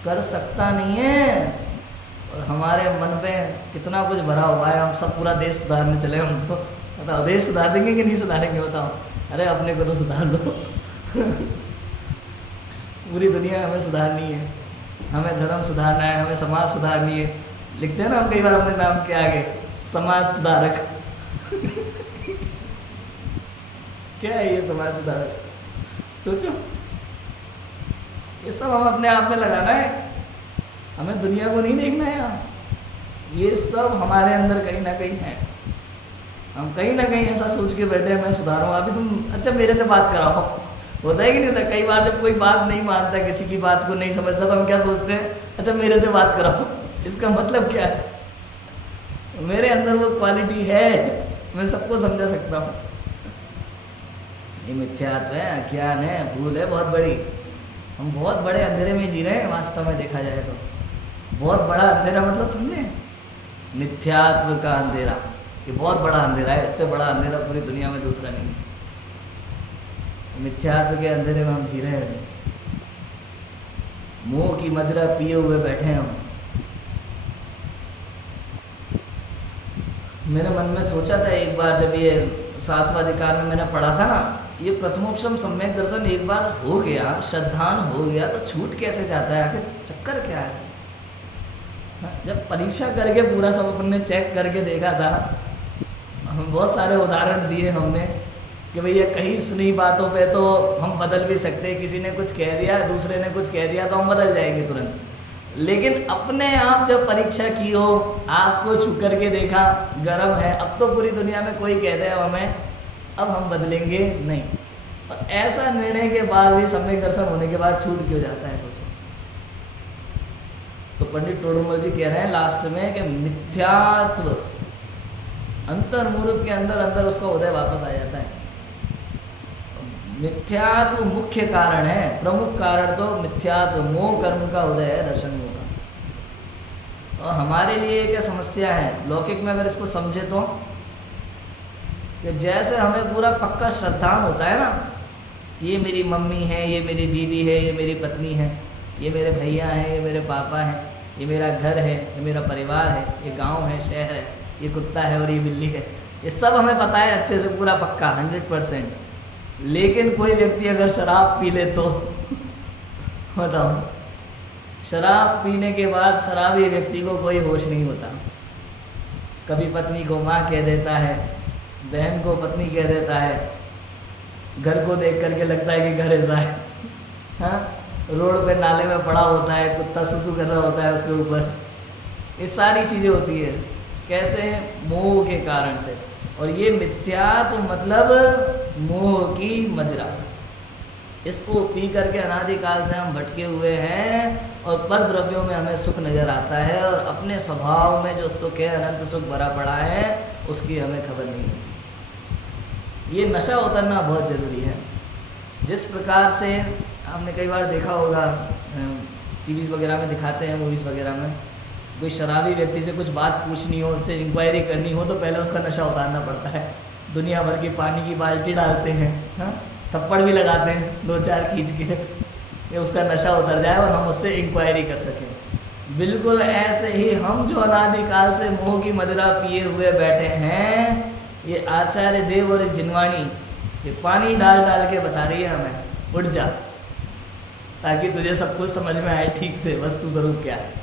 कर सकता नहीं है। और हमारे मन पे कितना कुछ भरा हुआ है। हम सब पूरा देश सुधारने चले। हम तो बताओ देश सुधार देंगे कि नहीं सुधारेंगे? बताओ। अरे अपने को तो सुधार लो पूरी दुनिया हमें सुधारनी है। हमें धर्म सुधारना है, हमें समाज सुधारनी है। लिखते हैं ना हम कई बार अपने नाम के आगे, समाज सुधारक क्या है ये समाज सुधारक? सोचो, ये सब हम अपने आप में लगाना है। हमें दुनिया को नहीं देखना है यहाँ। ये सब हमारे अंदर कहीं ना कहीं है। हम कहीं ना कहीं ऐसा सोच के बैठे हैं मैं सुधारूँ। अभी तुम अच्छा मेरे से बात कराओ, होता है कि नहीं होता? कई बार जब कोई बात नहीं मानता, किसी की बात को नहीं समझता, तो हम क्या सोचते हैं, अच्छा मेरे से बात कराओ। इसका मतलब क्या है? मेरे अंदर वो क्वालिटी है, मैं सबको समझा सकता हूँ। ये मिथ्यात्व है, अज्ञान है, भूल है बहुत बड़ी। हम बहुत बड़े अंधेरे में जी रहे हैं वास्तव में देखा जाए तो। बहुत बड़ा अंधेरा मतलब समझे, मिथ्यात्व का अंधेरा। ये बहुत बड़ा अंधेरा है। इससे बड़ा अंधेरा पूरी दुनिया में दूसरा नहीं है। मिथ्यात्व के अंधेरे में हम जी रहे हैं। मुंह की मदिरा पिए हुए बैठे हैं हम। मेरे मन में सोचा था एक बार, जब ये 7वां अधिकार में मैंने पढ़ा था ना, ये प्रथमोपशम सम्यक दर्शन एक बार हो गया, श्रद्धान हो गया, तो छूट कैसे जाता है? आखिर चक्कर क्या है? जब परीक्षा करके पूरा सब अपने चेक करके देखा था, हम बहुत सारे उदाहरण दिए हमने कि भैया कहीं सुनी बातों पे तो हम बदल भी सकते हैं। किसी ने कुछ कह दिया, दूसरे ने कुछ कह दिया, तो हम बदल जाएंगे तुरंत। लेकिन अपने आप जब परीक्षा की हो, आपको छू करके देखा गर्म है, अब तो पूरी दुनिया में कोई कह दे हमें, अब हम बदलेंगे नहीं। और ऐसा निर्णय के बाद भी सम्यक दर्शन होने के बाद छूट क्यों जाता है? सोचो। तो पंडित टोडरमल जी कह रहे हैं लास्ट में कि मिथ्यात्व अंतर्मुहूर्त के अंदर अंदर उसका उदय वापस आ जाता है। मिथ्यात्व मुख्य कारण है, प्रमुख कारण तो मिथ्यात्व मोह कर्म का उदय है, दर्शन मोह का। और हमारे लिए क्या समस्या है लौकिक में, अगर इसको समझे तो, कि जैसे हमें पूरा पक्का श्रद्धान होता है ना, ये मेरी मम्मी है, ये मेरी दीदी है, ये मेरी पत्नी है, ये मेरे भैया हैं, ये मेरे पापा हैं, ये मेरा घर है, ये मेरा परिवार है, ये गांव है, शहर है, ये कुत्ता है और ये बिल्ली है, ये सब हमें पता है अच्छे से, पूरा पक्का 100%। लेकिन कोई व्यक्ति अगर शराब पी ले तो बताओ, शराब पीने के बाद शराबी व्यक्ति को कोई होश नहीं होता। कभी पत्नी को माँ कह देता है, बहन को पत्नी कह देता है, घर को देख करके लगता है कि घर हिल रहा है। हाँ, रोड पे नाले में पड़ा होता है, कुत्ता सुसु कर रहा होता है उसके ऊपर। ये सारी चीज़ें होती है कैसे? मोह के कारण से। और ये मिथ्या तो मतलब मोह की मदिरा, इसको पी करके अनादिकाल से हम भटके हुए हैं और पर द्रव्यों में हमें सुख नज़र आता है और अपने स्वभाव में जो सुख है, अनंत सुख भरा पड़ा है, उसकी हमें खबर नहीं होती। ये नशा उतरना बहुत ज़रूरी है। जिस प्रकार से आपने कई बार देखा होगा, टीवीज़ वगैरह में दिखाते हैं, मूवीज़ वगैरह में, कोई शराबी व्यक्ति से कुछ बात पूछनी हो, उससे इंक्वायरी करनी हो, तो पहले उसका नशा उतारना पड़ता है। दुनिया भर की पानी की बाल्टी डालते हैं, हाँ, थप्पड़ भी लगाते हैं 2-4 खींच के, ये उसका नशा उतर जाए और हम उससे इंक्वायरी कर सकें। बिल्कुल ऐसे ही हम जो अनादिकाल से मोह की मदिरा पिए हुए बैठे हैं, ये आचार्य देव और जिनवाणी ये पानी डाल डाल के बता रही है हमें, उठ जा, ताकि तुझे सब कुछ समझ में आए ठीक से वस्तु स्वरूप क्या है।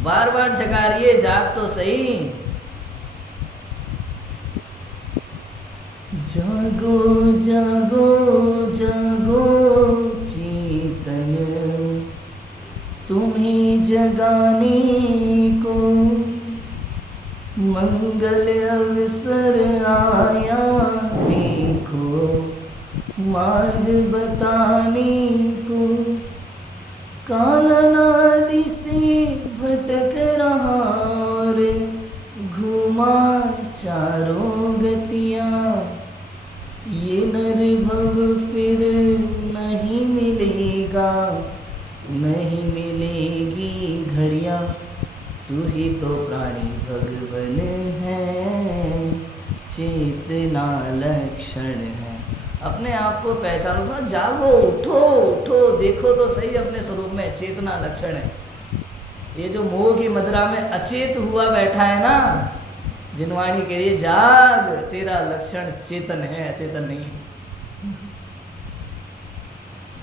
बार बार जगा रही है, जाग तो सही। जागो जागो जागो चेतन, तुम्हें जगाने को मंगल अवसर आया, देखो मार्ग बताने को। कालनादि से भटक रहा और घुमा चारों गतियाँ, ये नरभव फिर नहीं मिलेगा, नहीं मिलेगी घड़ियाँ। तू ही तो प्राणी भगवन है, चेतना लक्षण है। अपने आप को पहचानो, थोड़ा जागो, उठो उठो, देखो तो सही अपने स्वरूप में, चेतना लक्षण है। ये जो मोह की मदिरा में अचेत हुआ बैठा है ना, जिनवाणी के लिए जाग, तेरा लक्षण चेतन है, अचेतन नहीं है।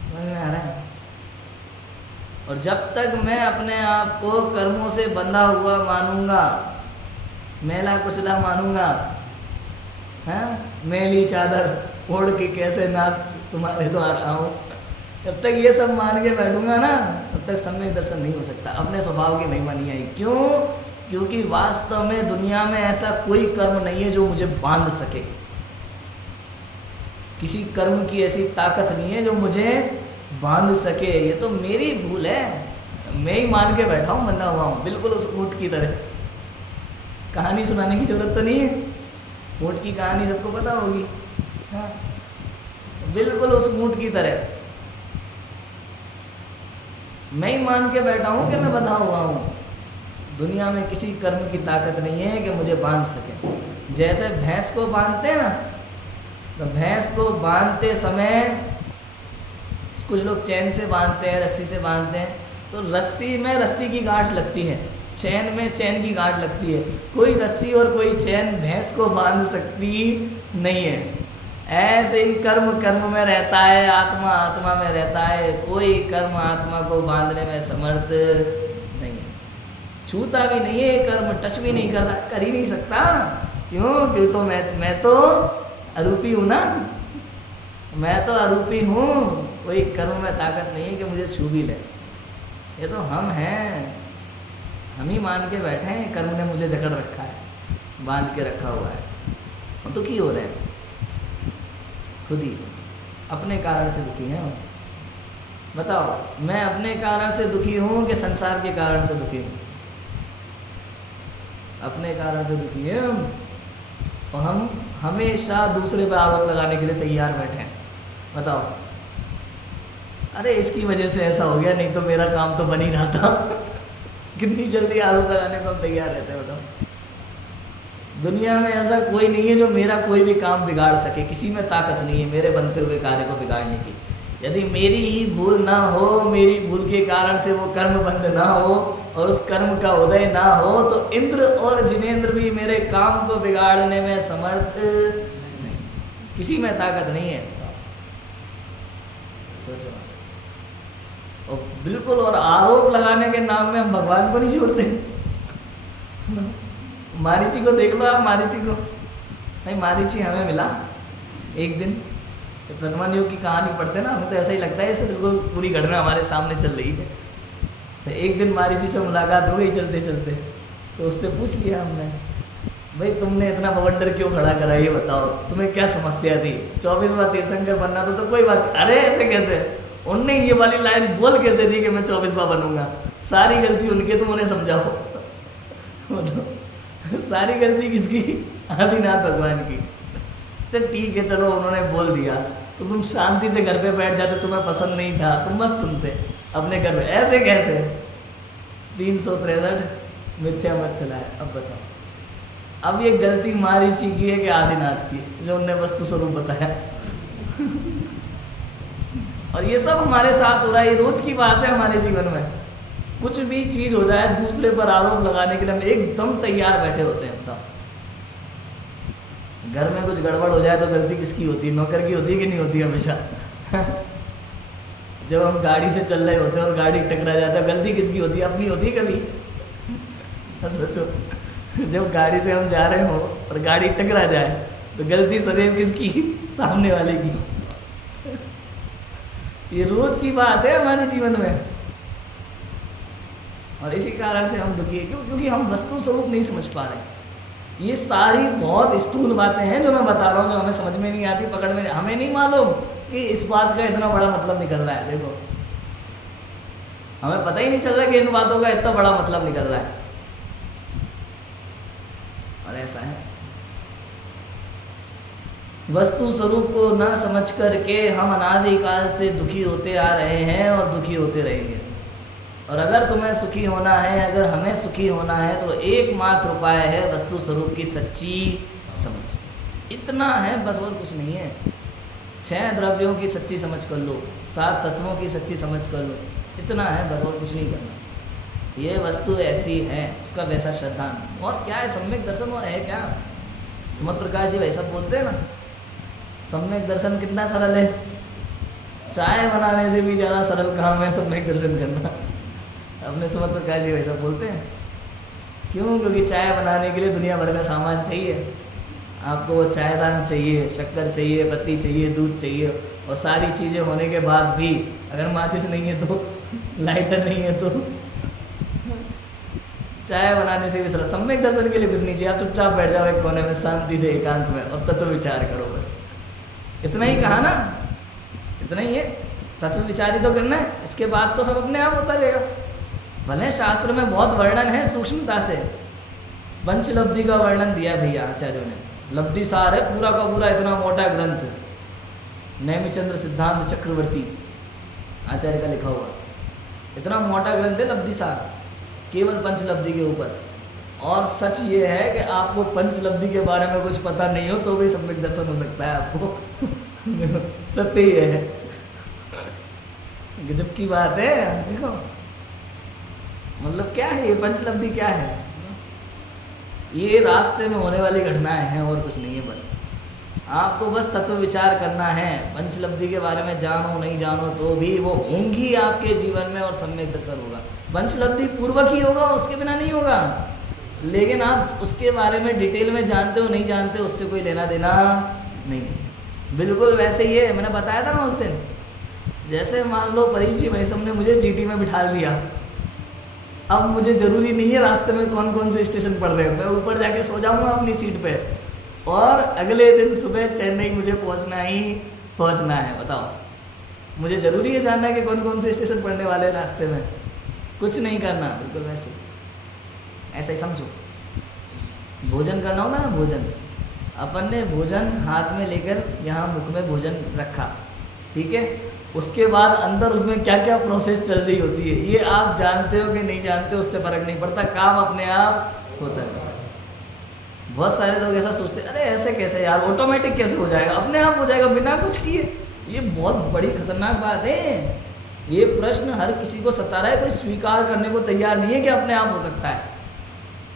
समझ में आ रहा है? और जब तक मैं अपने आप को कर्मों से बंधा हुआ मानूंगा, मैला कुचला मानूंगा, हैं, मैली चादर ओढ़ के कैसे ना तुम्हारे द्वार आऊं, जब तक ये सब मान के बैठूंगा ना, तब तक सम्यक दर्शन नहीं हो सकता। अपने स्वभाव की महिमा नहीं आई। क्यों? क्योंकि वास्तव में दुनिया में ऐसा कोई कर्म नहीं है जो मुझे बांध सके। किसी कर्म की ऐसी ताकत नहीं है जो मुझे बांध सके। ये तो मेरी भूल है, मैं ही मान के बैठा हूँ, बंधा हुआ हूँ, बिल्कुल उस ऊँट की तरह। कहानी सुनाने की जरूरत तो नहीं है, ऊँट की कहानी सबको पता होगी। हाँ, बिल्कुल उस ऊँट की तरह मैं ही मान के बैठा हूँ कि मैं बंधा हुआ हूँ। दुनिया में किसी कर्म की ताकत नहीं है कि मुझे बांध सके। जैसे भैंस को बांधते हैं ना, तो भैंस को बांधते समय कुछ लोग चैन से बांधते हैं, रस्सी से बांधते हैं, तो रस्सी में रस्सी की गांठ लगती है, चैन में चैन की गांठ लगती है। कोई रस्सी और कोई चैन भैंस को बांध सकती नहीं है। ऐसे ही कर्म कर्म में रहता है, आत्मा आत्मा में रहता है। कोई कर्म आत्मा को बांधने में समर्थ नहीं है, छूता भी नहीं है, कर्म टच भी नहीं कर रहा, कर ही नहीं सकता। क्यों? क्यों? तो मैं तो अरूपी हूँ ना, मैं तो अरूपी हूँ। कोई कर्म में ताकत नहीं है कि मुझे छू भी ले। ये तो हम हैं, हम ही मान के बैठे हैं, कर्म ने मुझे जकड़ रखा है, बांध के रखा हुआ है। हम दुखी हो रहे हैं, खुद ही अपने कारण से दुखी हैं। बताओ, मैं अपने कारण से दुखी हूँ कि संसार के कारण से दुखी हूँ? अपने कारण से दुखी है हम, और हम हमेशा दूसरे पर आरोप लगाने के लिए तैयार बैठे हैं। बताओ, अरे इसकी वजह से ऐसा हो गया, नहीं तो मेरा काम तो बन ही रहा था। कितनी जल्दी आरोप लगाने को हम तैयार रहते हैं। बताओ, दुनिया में ऐसा कोई नहीं है जो मेरा कोई भी काम बिगाड़ सके। किसी में ताकत नहीं है मेरे बनते हुए कार्य को बिगाड़ने की। यदि मेरी ही भूल ना हो, मेरी भूल के कारण से वो कर्म बंद ना हो और उस कर्म का उदय ना हो, तो इंद्र और जिनेंद्र भी मेरे काम को बिगाड़ने में समर्थ नहीं। किसी में ताकत नहीं है। सोचो, और बिल्कुल, और आरोप लगाने के नाम में हम भगवान को नहीं छोड़ते। मारीची को देख लो आप, मारीची को, नहीं मारीची हमें मिला एक दिन, प्रथमा योग की कहानी पढ़ते ना, हमें तो ऐसा ही लगता है ऐसे बिल्कुल पूरी घटना हमारे सामने चल रही है। तो एक दिन मारीची से मुलाकात हो गई चलते चलते, तो उससे पूछ लिया हमने, भाई तुमने इतना बवंडर क्यों खड़ा करा, ये बताओ तुम्हें क्या समस्या थी? 24वां तीर्थंकर बनना था तो कोई बात। अरे ऐसे कैसे, उनने ये वाली लाइन बोल कैसे दी कि मैं 24वां बनूंगा? सारी गलती उनके, तुम उन्हें समझाओ। सारी गलती किसकी? आदिनाथ भगवान की। चल ठीक है, चलो उन्होंने बोल दिया तो तुम शांति से घर पे बैठ जाते, तुम्हें पसंद नहीं था तुम मत सुनते अपने घर में। ऐसे कैसे? 363 मिथ्या मत चलाए। अब बताओ, अब ये गलती मारीची की है कि आदिनाथ की, जो उनने वस्तु स्वरूप बताया? और ये सब हमारे साथ हो रहा है, ये रोज की बात है हमारे जीवन में। कुछ भी चीज हो जाए दूसरे पर आरोप लगाने के लिए हम एकदम तैयार बैठे होते हैं। बताओ, घर में कुछ गड़बड़ हो जाए तो गलती किसकी होती है? नौकर की होती है कि नहीं होती हमेशा? जब हम गाड़ी से चल रहे होते हैं और गाड़ी टकरा जाता है, गलती किसकी होती है? अपनी होती है कभी? सोचो, जब गाड़ी से हम जा रहे हो और गाड़ी टकरा जाए तो गलती सदैव किसकी? सामने वाले की। ये रोज की बात है हमारे जीवन में, और इसी कारण से हम दुखी है। क्यों? क्योंकि हम वस्तु स्वरूप नहीं समझ पा रहे। ये सारी बहुत स्थूल बातें हैं जो मैं बता रहा हूँ, जो हमें समझ में नहीं आती, पकड़ में, हमें नहीं मालूम कि इस बात का इतना बड़ा मतलब निकल रहा है। देखो, हमें पता ही नहीं चल रहा कि इन बातों का इतना बड़ा मतलब निकल रहा है। और ऐसा है, वस्तु स्वरूप को न समझ करके हम अनादिकाल से दुखी होते आ रहे हैं और दुखी होते रहेंगे। और अगर तुम्हें सुखी होना है, अगर हमें सुखी होना है, तो एकमात्र उपाय है वस्तु स्वरूप की सच्ची समझ। इतना है बस, और कुछ नहीं है। 6 द्रव्यों की सच्ची समझ कर लो, 7 तत्वों की सच्ची समझ कर लो, इतना है बस, और कुछ नहीं करना। ये वस्तु ऐसी है, उसका वैसा श्रद्धान। और क्या है सम्यक दर्शन? और है क्या? सुमत प्रकाश जी वैसा बोलते हैं ना, सम्यक दर्शन कितना सरल है। चाय बनाने से भी ज़्यादा सरल काम है सम्यक दर्शन करना। अपने सुमत प्रकाश जी वैसा बोलते हैं। क्यों? क्योंकि चाय बनाने के लिए दुनिया भर का सामान चाहिए। आपको वो चायदान चाहिए, शक्कर चाहिए, पत्ती चाहिए, दूध चाहिए, और सारी चीज़ें होने के बाद भी अगर माचिस नहीं है तो, लाइटर नहीं है तो, चाय बनाने से भी सरल। सम्यक दर्शन के लिए कुछ नहीं चाहिए, आप चुपचाप बैठ जाओ एक कोने में शांति से एकांत में और तत्व विचार करो, बस इतना ही कहा ना, इतना ही है। तत्व विचार ही तो करना है, इसके बाद तो सब अपने आप होता रहेगा। भले शास्त्र में बहुत वर्णन है सूक्ष्मता से, पंचलब्धि का वर्णन दिया भैया आचार्यों ने, लब्धि सार है पूरा का पूरा, इतना मोटा ग्रंथ, नैमिचंद्र सिद्धांत चक्रवर्ती आचार्य का लिखा हुआ, इतना मोटा ग्रंथ है लब्धि सार, केवल पंचलब्धि के ऊपर। और सच ये है कि आपको पंचलब्धि के बारे में कुछ पता नहीं हो तो भी सम्यक दर्शन हो सकता है आपको। सत्य ही है, गजब की बात है। देखो मतलब क्या है ये पंचलब्धि, क्या है? ये रास्ते में होने वाली घटनाएं हैं और कुछ नहीं है। बस आपको बस तत्व विचार करना है, पंचलब्धि के बारे में जानो नहीं जानो तो भी वो होंगी आपके जीवन में, और सम्यक दर्शन होगा। पंचलब्धि पूर्वक ही होगा, उसके बिना नहीं होगा। लेकिन आप उसके बारे में डिटेल में जानते हो नहीं जानते, उससे कोई लेना देना नहीं है। बिल्कुल वैसे ही है, मैंने बताया था ना उस दिन, जैसे मान लो परीक्षी भाई साहब ने मुझे जीटी में बिठा दिया। अब मुझे ज़रूरी नहीं है रास्ते में कौन कौन से स्टेशन पड़ रहे हैं, मैं ऊपर जाके सो जाऊँगा अपनी सीट पे, और अगले दिन सुबह चेन्नई मुझे पहुँचना है। बताओ, मुझे ज़रूरी है जानना कि कौन कौन से स्टेशन पड़ने वाले हैं रास्ते में? कुछ नहीं करना, बिल्कुल वैसे ऐसा ही समझो। भोजन करना होगा ना, भोजन, अपन ने भोजन हाथ में लेकर यहाँ मुख में भोजन रखा, ठीक है, उसके बाद अंदर उसमें क्या क्या प्रोसेस चल रही होती है ये आप जानते हो कि नहीं जानते, उससे फ़र्क नहीं पड़ता, काम अपने आप होता है। बहुत सारे लोग ऐसा सोचते हैं, अरे ऐसे कैसे यार, ऑटोमेटिक कैसे हो जाएगा, अपने आप हो जाएगा बिना कुछ किए। ये बहुत बड़ी खतरनाक बात है। ये प्रश्न हर किसी को सता रहा है, कोई स्वीकार करने को तैयार नहीं है कि अपने आप हो सकता है।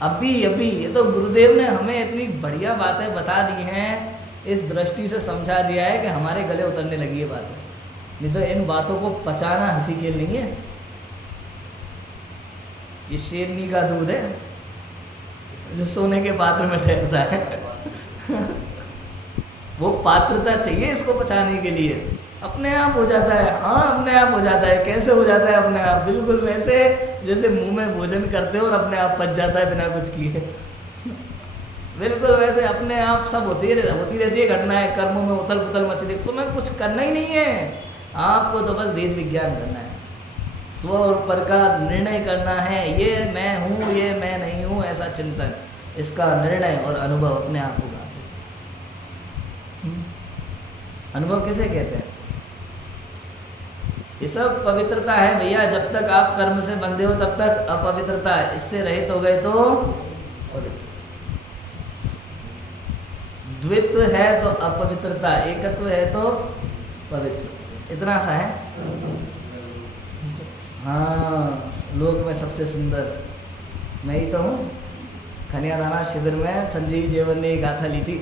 अभी ये तो गुरुदेव ने हमें इतनी बढ़िया बातें बता दी हैं, इस दृष्टि से समझा दिया है कि हमारे गले उतरने लगी है बातें। नहीं तो इन बातों को पचाना हंसी खेल नहीं है। ये शेरनी का दूध है जो सोने के पात्र में ठहरता है। वो पात्रता चाहिए इसको पचाने के लिए। अपने आप हो जाता है, हाँ अपने आप हो जाता है। कैसे हो जाता है अपने आप? बिल्कुल वैसे जैसे मुंह में भोजन करते हो और अपने आप पच जाता है बिना कुछ किए। बिल्कुल वैसे अपने आप सब होती रहती है घटनाएं, कर्मों में उथल पुथल मचली। तो मैं कुछ करना ही नहीं है, आपको तो बस वेद विज्ञान करना है, स्व और पर का निर्णय करना है। ये मैं हूँ, ये मैं नहीं हूँ, ऐसा चिंतन, इसका निर्णय और अनुभव अपने आप होगा। अनुभव किसे कहते हैं? ये सब पवित्रता है भैया। जब तक आप कर्म से बंधे हो तब तक अपवित्रता है, इससे रहित हो गए तो पवित्र। द्वित्व है तो अपवित्रता, एकत्व है तो पवित्र। इतना सा है। हाँ, लोक में सबसे सुंदर मैं ही तो हूँ। खनियादाना शिविर में संजीव जीवन ने एक गाथा ली थी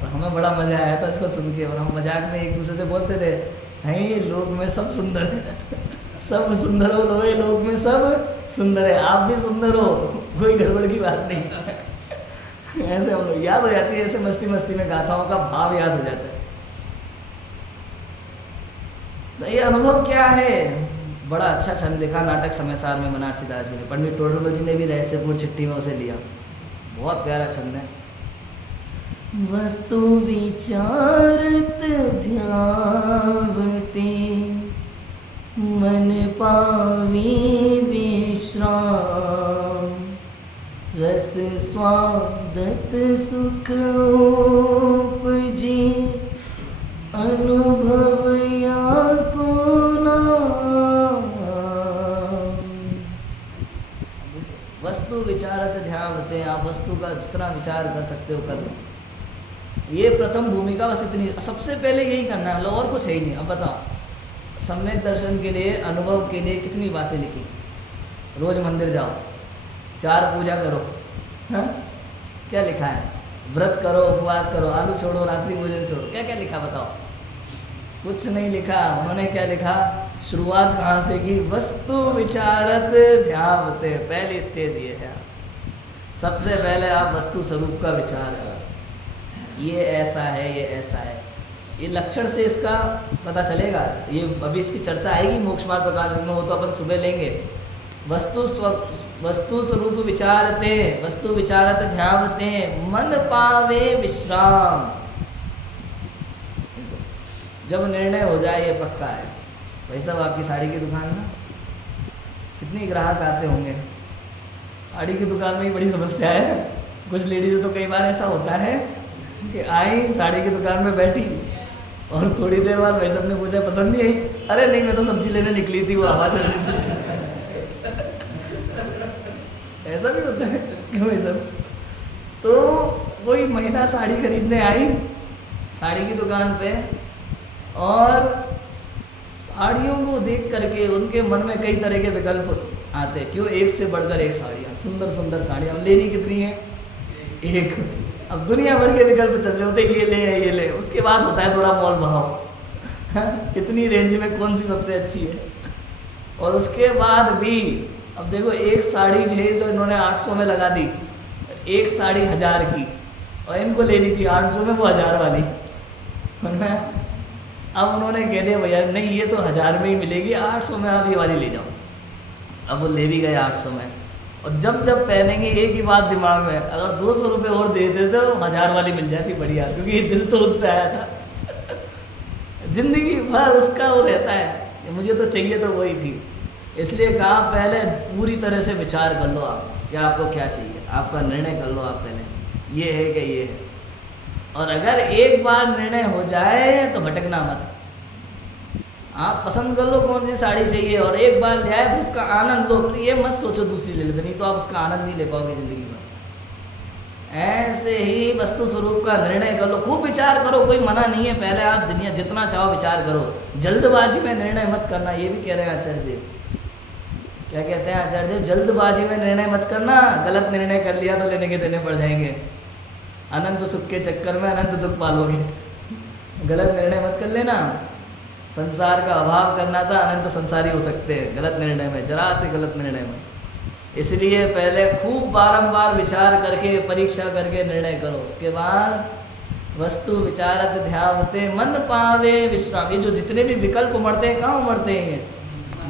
और हमें बड़ा मजा आया था इसको सुन के। और हम मजाक में एक दूसरे से बोलते थे, हैं लोक में सब सुंदर है। सब सुंदर हो तो ये लोक में सब सुंदर है, आप भी सुंदर हो, कोई गड़बड़ की बात नहीं। ऐसे हम लोग याद हो जाती है, ऐसे मस्ती मस्ती में गाथाओं का भाव याद हो जाता है। तो ये अनुभव क्या है? बड़ा अच्छा छंद लिखा नाटक समय सार में बनारसी दास जी ने, पंडित टोडरमल जी ने भी रहस्यपूर्ण चिट्ठी में उसे लिया। बहुत प्यारा छंद है। वस्तु विचारत ध्यावते मन पावे विश्राम, रस स्वादत सुख उपजे अनुभवया को नाम। वस्तु विचारत ध्यावते, आप वस्तु का जितना विचार कर सकते हो कर लो। ये प्रथम भूमिका बस इतनी, सबसे पहले यही करना है, मतलब और कुछ है ही नहीं। अब बताओ, सम्यक दर्शन के लिए, अनुभव के लिए कितनी बातें लिखी। रोज मंदिर जाओ, 4 पूजा करो, हाँ क्या लिखा है? व्रत करो, उपवास करो, आलू छोड़ो, रात्रि भोजन छोड़ो, क्या क्या लिखा बताओ? कुछ नहीं लिखा। उन्होंने क्या लिखा? शुरुआत कहाँ से की? वस्तु विचारत ध्यावते। पहली स्टेज ये है, सबसे पहले आप वस्तु स्वरूप का विचार करो। ये ऐसा है, ये ऐसा है, ये लक्षण से इसका पता चलेगा। ये अभी इसकी चर्चा आएगी मोक्ष मार्ग प्रकाश में, वो तो अपन सुबह लेंगे। वस्तु स्वरूप विचारते, वस्तु विचारत ध्यावते मन पावे विश्राम। जब निर्णय हो जाए, ये पक्का है भाई साहब। आपकी साड़ी की दुकान ना कितने ग्राहक आते होंगे। साड़ी की दुकान में ही बड़ी समस्या है। कुछ लेडीज तो कई बार ऐसा होता है कि आई साड़ी की दुकान में बैठी और थोड़ी देर बाद भाई साहब ने पूछा पसंद नहीं आई। अरे नहीं, मैं तो सब्जी लेने निकली थी, वो आवाज़ आ रही थी। ऐसा भी होता है क्यों भाई साहब? तो वही महिला साड़ी खरीदने आई साड़ी की दुकान पे, और साड़ियों को देख करके उनके मन में कई तरह के विकल्प आते हैं। क्यों? एक से बढ़कर एक साड़ियाँ, सुंदर सुंदर साड़ियाँ। लेनी कितनी है? एक। अब दुनिया भर के विकल्प चल रहे होते, ये ले ये ले। उसके बाद होता है थोड़ा मोल भाव, इतनी रेंज में कौन सी सबसे अच्छी है। और उसके बाद भी अब देखो, एक साड़ी है जो इन्होंने 800 में लगा दी, एक साड़ी 1000 की, और इनको लेनी थी 800 में, वो 1000 वाली। अब उन्होंने कह दिया भैया नहीं, ये तो 1000 में ही मिलेगी, 800 में आप ये वाली ले जाओ। अब वो ले भी गए 800 में, और जब जब पहनेंगे एक ही बात दिमाग में, अगर 200 रुपये और दे देते तो 1000 वाली मिल जाती बढ़िया, क्योंकि ये दिल तो उस पर आया था। जिंदगी भर उसका वो रहता है, मुझे तो चाहिए तो वही थी। इसलिए कहा पहले पूरी तरह से विचार कर लो आप कि आपको क्या चाहिए, आपका निर्णय कर लो आप पहले, ये है कि ये है। और अगर एक बार निर्णय हो जाए तो भटकना मत। आप पसंद कर लो कौन सी साड़ी चाहिए, और एक बार ले आए फिर उसका आनंद लो। फिर ये मत सोचो दूसरी ले लेते, नहीं तो आप उसका आनंद नहीं ले पाओगे ज़िंदगी में। ऐसे ही वस्तु स्वरूप का निर्णय कर लो, खूब विचार करो, कोई मना नहीं है। पहले आप दुनिया जितना चाहो विचार करो, जल्दबाजी में निर्णय मत करना। ये भी कह रहे हैं आचार्य देव। क्या कहते हैं आचार्य देव? जल्दबाजी में निर्णय मत करना, गलत निर्णय कर लिया तो लेने के देने पड़ जाएंगे। अनंत सुख के चक्कर में अनंत दुख पालोगे। गलत निर्णय मत कर लेना। संसार का अभाव करना था, अनंत संसारी हो सकते हैं गलत निर्णय में, जरा से गलत निर्णय में। इसलिए पहले खूब बारंबार विचार करके, परीक्षा करके निर्णय करो। उसके बाद वस्तु विचारत ध्यावते मन पावे विश्राम। ये जो जितने भी विकल्प उमड़ते हैं कहाँ उमड़ते हैं?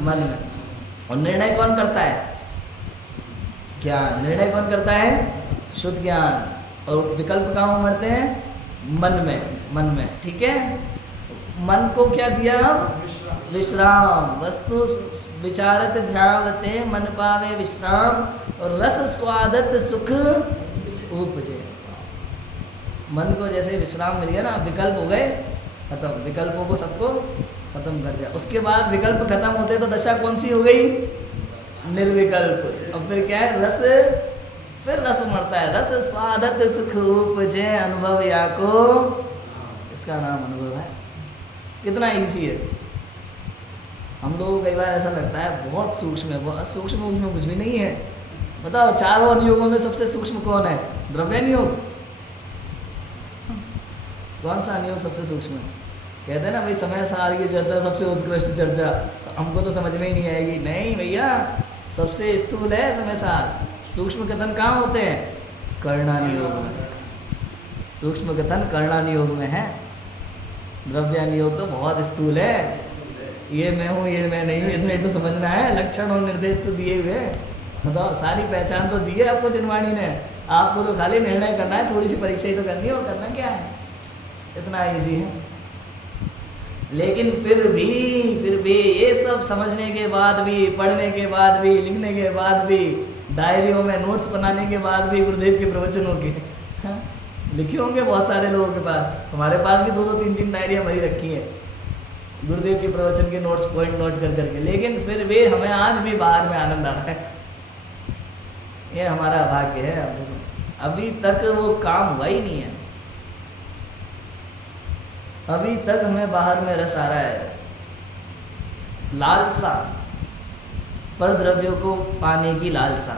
मन में। और निर्णय कौन करता है? ज्ञान। निर्णय कौन करता है? शुद्ध ज्ञान। और विकल्प कहाँ उमड़ते हैं? मन में। मन में, ठीक है। मन को क्या दिया? विश्राम। वस्तु विचारत ध्यावते मन पावे विश्राम और रस स्वादत सुख उपजे। मन को जैसे विश्राम मिल गया ना, विकल्प हो गए खत्म, विकल्पों को सबको खत्म कर दिया। उसके बाद विकल्प खत्म होते तो दशा कौन सी हो गई? निर्विकल्प। और फिर क्या है? रस। फिर रस उमड़ता है। रस स्वादत सुख उपजे अनुभव या को, इसका नाम अनुभव है। कितना ईजी है। हम लोगों को कई बार ऐसा लगता है बहुत सूक्ष्म है, बहुत सूक्ष्म में कुछ भी नहीं है। बताओ चारों अनुयोगों में सबसे सूक्ष्म कौन है? द्रव्य नियोग। कौन सा अनुयोग सबसे सूक्ष्म है? कहते हैं ना भाई समय सार की चर्चा सबसे उत्कृष्ट चर्चा, हमको तो समझ में ही नहीं आएगी। नहीं भैया, सबसे स्थूल है समय सार। सूक्ष्म कथन कहाँ होते हैं? कर्णानुयोग में। सूक्ष्म कथन कर्णानुयोग में है। द्रव्यानुयोग तो बहुत स्थूल है। ये मैं हूँ, ये मैं नहीं हूँ, इतने तो समझना है। लक्षण और निर्देश तो दिए हुए, बताओ सारी पहचान तो दी है आपको जिनवाणी ने। आपको तो खाली निर्णय करना है, थोड़ी सी परीक्षा ही तो करनी है, और करना क्या है? इतना इजी है। लेकिन फिर भी ये सब समझने के बाद भी, पढ़ने के बाद भी, लिखने के बाद भी, डायरियों में नोट्स बनाने के बाद भी गुरुदेव के प्रवचनों के लिखे होंगे बहुत सारे लोगों के पास। हमारे पास भी 2-2, 3-3 डायरियाँ भरी रखी हैं गुरुदेव के प्रवचन के नोट्स पॉइंट नोट कर करके। लेकिन फिर भी हमें आज भी बाहर में आनंद आ रहा है। ये हमारा भाग्य है। अब देखो, अभी तक वो काम हुआ ही नहीं है। अभी तक हमें बाहर में रस आ रहा है। लालसा, पर द्रव्यों को पाने की लालसा,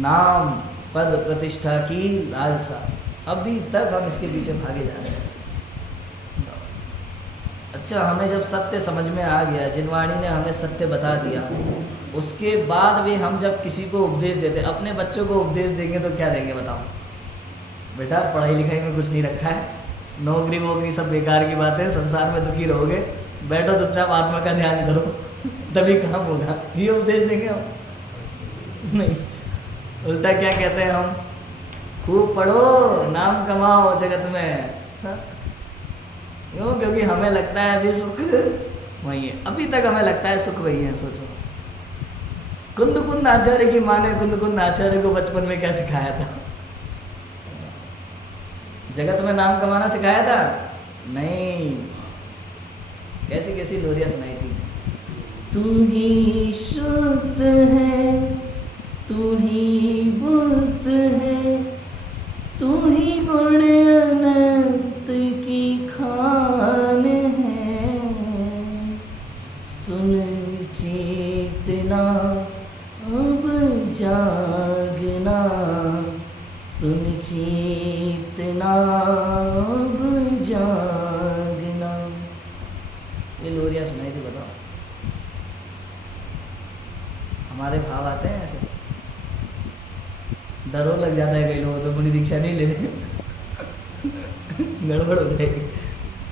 नाम पद प्रतिष्ठा की लालसा, अभी तक हम इसके पीछे भागे जा रहे हैं। अच्छा, हमें जब सत्य समझ में आ गया, जिनवाणी ने हमें सत्य बता दिया, उसके बाद भी हम जब किसी को उपदेश देते, अपने बच्चों को उपदेश देंगे तो क्या देंगे बताओ? बेटा पढ़ाई लिखाई में कुछ नहीं रखा है, नौकरी वोकरी सब बेकार की बात है, संसार में दुखी रहोगे, बैठो चुपचाप आत्मा का ध्यान करो तभी काम होगा। ये उपदेश देंगे हम? नहीं। उल्टा क्या कहते हैं हम? खूब पढ़ो, नाम कमाओ जगत में। क्यों? क्योंकि हमें लगता है अभी सुख वही है। अभी तक हमें लगता है सुख वही है। सोचो, कुंद आचार्य की माँ ने कुंद आचार्य को बचपन में क्या सिखाया था? जगत में नाम कमाना सिखाया था? नहीं। कैसी कैसी लोरियां सुनाई थी। तू ही शुद्ध है, तू ही बुद्ध है, तू ही गुण अनंत की खान है, सुन चेतना अब जागना, सुन चेतना अब जागना। ये लोरियां सुनाई थी। बताओ, हमारे भाव आते हैं ऐसे? डरो लग जाता है कई लोगों तो, मुनि दीक्षा नहीं लेते गड़बड़ हो जाएगी,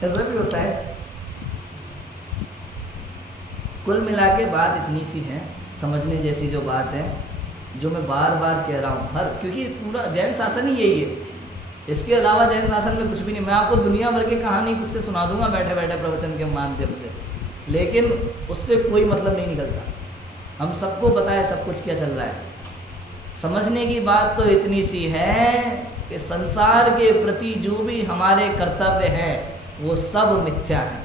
ऐसा भी होता है। कुल मिला के बात इतनी सी है, समझने जैसी जो बात है, जो मैं बार बार कह रहा हूँ, हर, क्योंकि पूरा जैन शासन ही यही है। इसके अलावा जैन शासन में कुछ भी नहीं। मैं आपको दुनिया भर की कहानी कुछ से सुना दूंगा बैठे बैठे प्रवचन के माध्यम से, लेकिन उससे कोई मतलब नहीं निकलता। हम सबको पता है सब कुछ क्या चल रहा है। समझने की बात तो इतनी सी है कि संसार के प्रति जो भी हमारे कर्तव्य हैं वो सब मिथ्या है।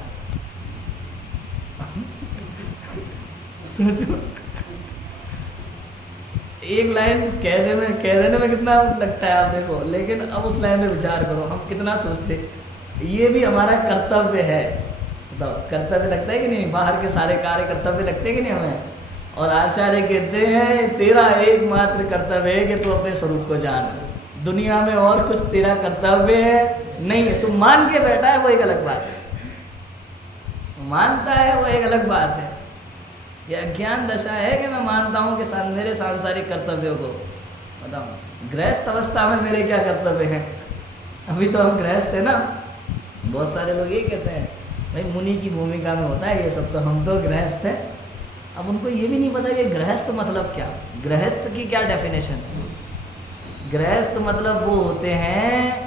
सोचो, एक लाइन कह देने में कितना लगता है आप देखो, लेकिन अब उस लाइन में विचार करो, हम कितना सोचते ये भी हमारा कर्तव्य है। बताओ, कर्तव्य लगता है कि नहीं? बाहर के सारे कार्य कर्तव्य लगते हैं कि नहीं हमें? और आचार्य कहते हैं तेरा एकमात्र कर्तव्य है कि तू अपने स्वरूप को जान। दुनिया में और कुछ तेरा कर्तव्य है नहीं है। तू मान के बैठा है वो एक अलग बात है, मानता है वो एक अलग बात है। यह अज्ञान दशा है कि मैं मानता हूँ कि मेरे सांसारिक कर्तव्यों को। बताओ, गृहस्थ अवस्था में मेरे क्या कर्तव्य हैं? अभी तो हम गृहस्थ है ना, बहुत सारे लोग ये कहते हैं भाई मुनि की भूमिका में होता है ये सब, तो हम तो गृहस्थ हैं। अब उनको ये भी नहीं पता कि गृहस्थ मतलब क्या, गृहस्थ की क्या डेफिनेशन है। गृहस्थ मतलब वो होते हैं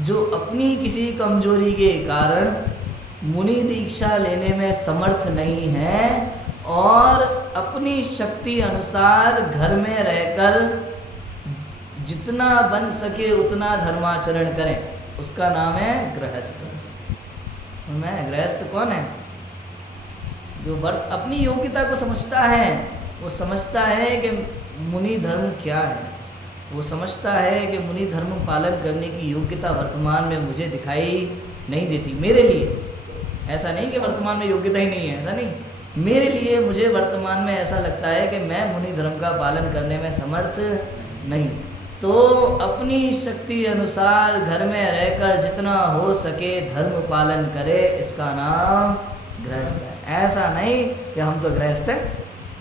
जो अपनी किसी कमजोरी के कारण मुनि दीक्षा लेने में समर्थ नहीं है और अपनी शक्ति अनुसार घर में रहकर जितना बन सके उतना धर्माचरण करें, उसका नाम है गृहस्थ। मैं गृहस्थ कौन है? जो अपनी योग्यता को समझता है, वो समझता है कि मुनि धर्म क्या है, वो समझता है कि मुनि धर्म पालन करने की योग्यता वर्तमान में मुझे दिखाई नहीं देती। मेरे लिए ऐसा नहीं कि वर्तमान में योग्यता ही नहीं है, ऐसा नहीं, मेरे लिए मुझे वर्तमान में ऐसा लगता है कि मैं मुनि धर्म का पालन करने में समर्थ नहीं, तो अपनी शक्ति अनुसार घर में रहकर जितना हो सके धर्म पालन करे, इसका नाम गृहस्थ है। ऐसा नहीं कि हम तो गृहस्थ हैं,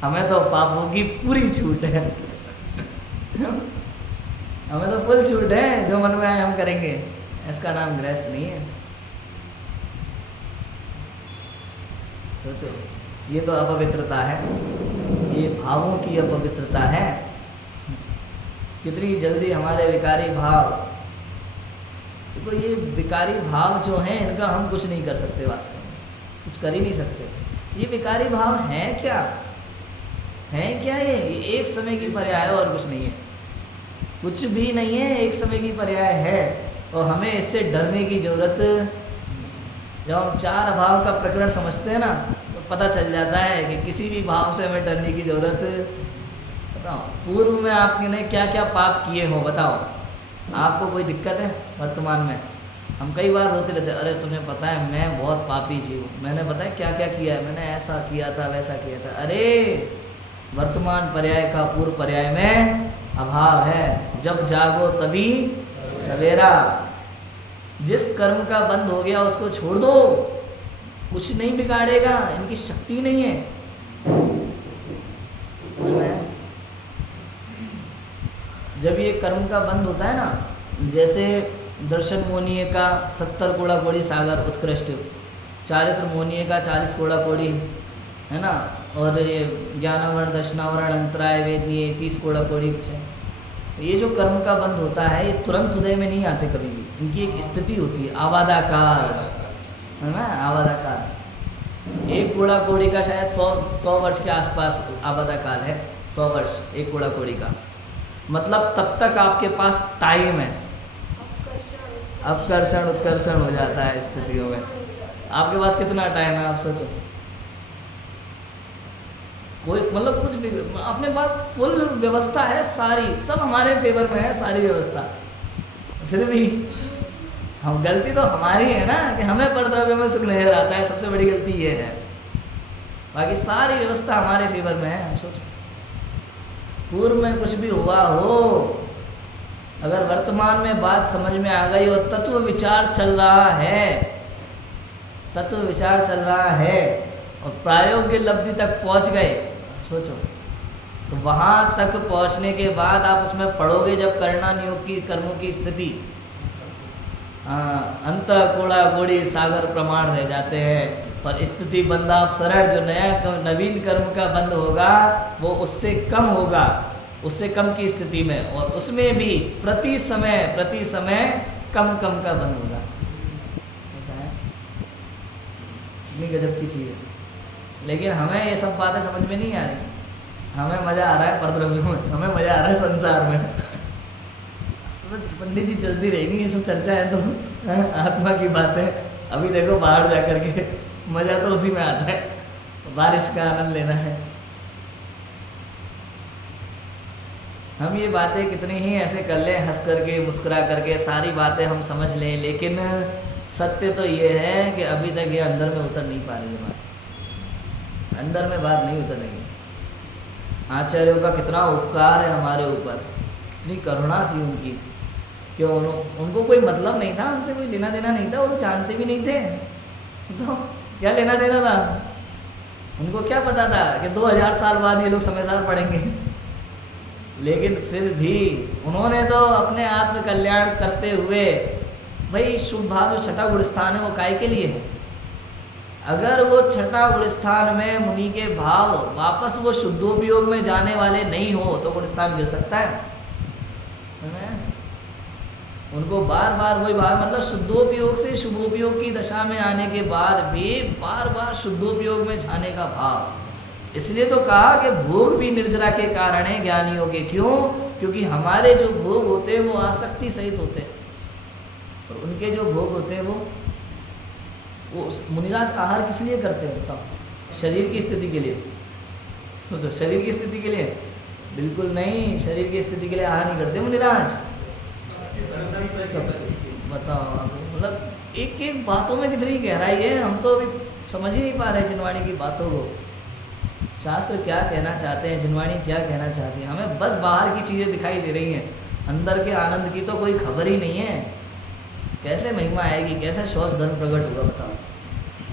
हमें तो पापों की पूरी छूट है हमें तो फुल छूट है, जो मन में आए हम करेंगे, इसका नाम गृहस्थ नहीं है। सोचो, ये तो अपवित्रता है, ये भावों की अपवित्रता है। कितनी जल्दी हमारे विकारी भाव, देखो ये विकारी भाव जो हैं इनका हम कुछ नहीं कर सकते, वास्तव में कुछ कर ही नहीं सकते। ये विकारी भाव हैं क्या, हैं क्या? ये एक समय की पर्याय है और कुछ नहीं है, कुछ भी नहीं है, एक समय की पर्याय है। और हमें इससे डरने की ज़रूरत, जब हम चार भाव का प्रकरण समझते हैं ना, तो पता चल जाता है कि किसी भी भाव से हमें डरने की ज़रूरत। बताओ, पूर्व में आपने क्या क्या पाप किए हो, बताओ, आपको कोई दिक्कत है वर्तमान में? हम कई बार रोते रहते, अरे तुम्हें पता है मैं बहुत पापी जीव हूँ, मैंने पता है क्या क्या किया है, मैंने ऐसा किया था वैसा किया था। अरे वर्तमान पर्याय का पूर्व पर्याय में अभाव है। जब जागो तभी सवेरा। जिस कर्म का बंद हो गया उसको छोड़ दो, कुछ नहीं बिगाड़ेगा, इनकी शक्ति नहीं है। जब ये कर्म का बंद होता है ना, जैसे दर्शन मोहनीय का 70 कोड़ा कोड़ी सागर उत्कृष्ट, चारित्र मोहनीय का 40 कोड़ा कोड़ी है ना, और ये ज्ञानावरण दर्शनावरण अंतराय वेदनीय 30 कोड़ा कोड़ी कुछ है। ये जो कर्म का बंद होता है ये तुरंत उदय में नहीं आते कभी भी, इनकी एक स्थिति होती है, आवादाकार है ना, आवादाकार। एक कोड़ा कोड़ी का शायद 100 वर्ष के आसपास आवादाकाल है, 100 वर्ष एक कोड़ा कोड़ी का, मतलब तब तक आपके पास टाइम है। अपकर्षण उत्कर्षण हो जाता है स्थितियों में। आपके पास कितना टाइम है आप सोचो, कोई मतलब कुछ भी, अपने पास फुल व्यवस्था है, सारी सब हमारे फेवर में है, सारी व्यवस्था। फिर भी हम, गलती तो हमारी है ना कि हमें परद्रव्य में सुख नजर आता है, सबसे बड़ी गलती ये है। बाकी सारी व्यवस्था हमारे फेवर में है। सोचो, पूर्व में कुछ भी हुआ हो, अगर वर्तमान में बात समझ में आ गई और तत्व विचार चल रहा है, तत्व विचार चल रहा है और प्रायोगिक लब्धि तक पहुंच गए, सोचो, तो वहाँ तक पहुँचने के बाद आप उसमें पढ़ोगे जब करना नियोग की कर्मों की स्थिति, अंत कोड़ा कोड़ी सागर प्रमाण रह जाते हैं। और स्थिति बंदा अपसरण, जो नया नवीन कर्म का बंद होगा वो उससे कम होगा, उससे कम की स्थिति में, और उसमें भी प्रति समय कम कम का बंद होगा। ऐसा है, इतनी गजब की चीज़ है। लेकिन हमें ये सब बातें समझ में नहीं आ रही, हमें मज़ा आ रहा है परद्रव्यों में, हमें मज़ा आ रहा है संसार में। पंडित जी चलती रहेगी ये सब चर्चा है तो आत्मा की बातें। अभी देखो बाहर जा कर के मज़ा तो उसी में आता है, बारिश का आनंद लेना है। हम ये बातें कितनी ही ऐसे कर लें, हंस करके मुस्कुरा करके सारी बातें हम समझ लें, लेकिन सत्य तो ये है कि अभी तक ये अंदर में उतर नहीं पा रही है बात, अंदर में बात नहीं उतर रही। आचार्यों का कितना उपकार है हमारे ऊपर, कितनी करुणा थी उनकी, क्यों उनको कोई मतलब नहीं था, हमसे कोई लेना देना नहीं था, वो तो जानते भी नहीं थे, तो क्या लेना देना था उनको? क्या पता था कि 2000 साल बाद ये लोग समय सार पढ़ेंगे? लेकिन फिर भी उन्होंने तो अपने आत्म कल्याण करते हुए, भाई शुभ भाव जो छठा गुण स्थान है वो काय के लिए है? अगर वो छठा गुण स्थान में मुनि के भाव वापस वो शुद्धोपयोग में जाने वाले नहीं हो तो गुण स्थान गिर सकता है ना? उनको बार बार वही भाव, मतलब शुद्धोपयोग से शुभोपयोग की दशा में आने के बाद भी बार बार शुद्धोपयोग में जाने का भाव। इसलिए तो कहा कि भोग भी निर्जरा के कारण है ज्ञानियों के। क्यों? क्योंकि हमारे जो भोग होते हैं वो आसक्ति सहित होते हैं, और उनके जो भोग होते हैं वो मुनिराज आहार किस लिए करते हैं बताओ? शरीर की स्थिति के लिए। सोचो, शरीर की स्थिति के लिए? बिल्कुल नहीं, शरीर की स्थिति के लिए आहार नहीं करते मुनिराज। बताओ, मतलब एक एक बातों में कितनी गहराई है, हम तो अभी समझ ही नहीं पा रहे जिनवाणी की बातों को। शास्त्र क्या कहना चाहते हैं, जिनवाणी क्या कहना चाहती है, हमें बस बाहर की चीज़ें दिखाई दे रही हैं, अंदर के आनंद की तो कोई खबर ही नहीं है। कैसे महिमा आएगी, कैसे शौच धर्म प्रकट होगा बताओ?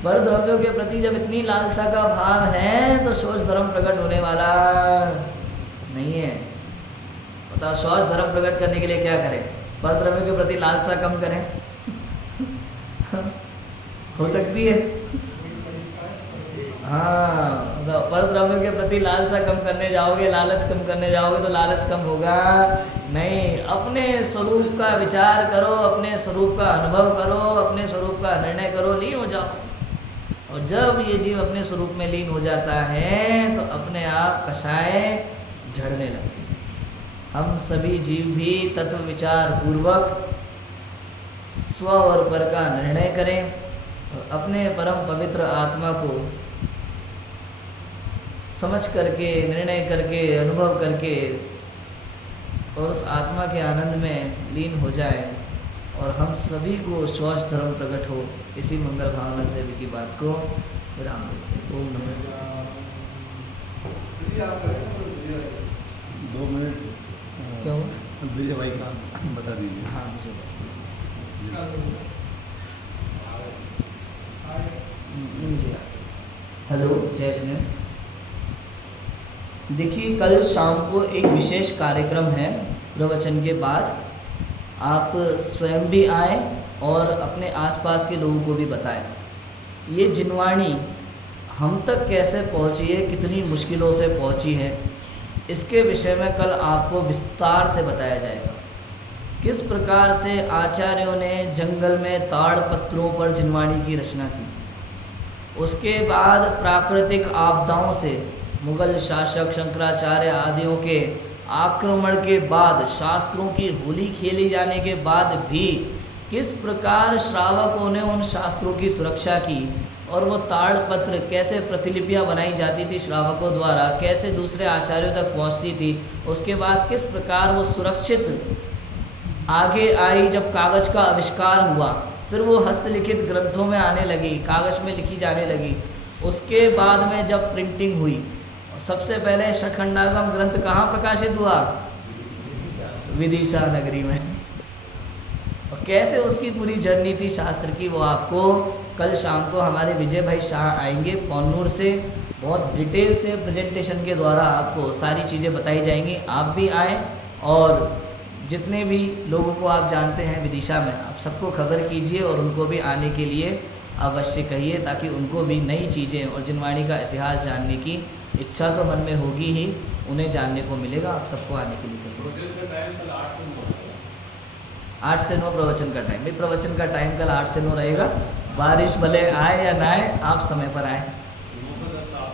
पर द्रव्यों के प्रति जब इतनी लालसा का भाव है तो शौच धर्म प्रकट होने वाला नहीं है। बताओ, शौच धर्म प्रकट करने के लिए क्या करें? पर द्रव्यों के प्रति लालसा कम करें। हो सकती है, हाँ, पर द्रव्य के प्रति लालसा कम करने जाओगे, लालच कम करने जाओगे तो लालच कम होगा नहीं। अपने स्वरूप का विचार करो, अपने स्वरूप का अनुभव करो, अपने स्वरूप का निर्णय करो, लीन हो जाओ। और जब ये जीव अपने स्वरूप में लीन हो जाता है तो अपने आप कषाय झड़ने लगती है। हम सभी जीव भी तत्व विचार पूर्वक स्व और पर का निर्णय करें और अपने परम पवित्र आत्मा को समझ करके, निर्णय करके, अनुभव करके और उस आत्मा के आनंद में लीन हो जाए और हम सभी को शौच धर्म प्रकट हो। इसी मंगल भावना से भी की बात को विराम देते। ओम नमः शिवाय। 2 मिनट क्यों? विजय भाई का बता दीजिए। हाँ, मुझे हेलो, जय श्री। देखिए, कल शाम को एक विशेष कार्यक्रम है प्रवचन के बाद। आप स्वयं भी आए और अपने आसपास के लोगों को भी बताएं। ये जिनवाणी हम तक कैसे पहुंची है, कितनी मुश्किलों से पहुंची है, इसके विषय में कल आपको विस्तार से बताया जाएगा। किस प्रकार से आचार्यों ने जंगल में ताड़ पत्रों पर जिनवाणी की रचना की, उसके बाद प्राकृतिक आपदाओं से मुगल शासक शंकराचार्य आदियों के आक्रमण के बाद, शास्त्रों की होली खेली जाने के बाद भी किस प्रकार श्रावकों ने उन शास्त्रों की सुरक्षा की और वो ताड़पत्र कैसे प्रतिलिपियां बनाई जाती थी श्रावकों द्वारा, कैसे दूसरे आचार्यों तक पहुंचती थी, उसके बाद किस प्रकार वो सुरक्षित आगे आई। जब कागज़ का आविष्कार हुआ, फिर वो हस्तलिखित ग्रंथों में आने लगी, कागज़ में लिखी जाने लगी। उसके बाद में जब प्रिंटिंग हुई, सबसे पहले शखंडागम ग्रंथ कहाँ प्रकाशित हुआ? विदिशा नगरी में। और कैसे उसकी पूरी जर्नी थी शास्त्र की, वो आपको कल शाम को हमारे विजय भाई शाह आएंगे पौन्नूर से, बहुत डिटेल से प्रेजेंटेशन के द्वारा आपको सारी चीज़ें बताई जाएंगी। आप भी आएँ और जितने भी लोगों को आप जानते हैं विदिशा में, आप सबको खबर कीजिए और उनको भी आने के लिए अवश्य कहिए, ताकि उनको भी नई चीज़ें और जिनवाणी का इतिहास जानने की इच्छा तो मन में होगी ही, उन्हें जानने को मिलेगा। आप सबको आने के लिए कहिए। 8 से 9 प्रवचन का टाइम। प्रवचन का टाइम कल 8 से 9 रहेगा। बारिश भले आए या ना आए, आप समय पर आए।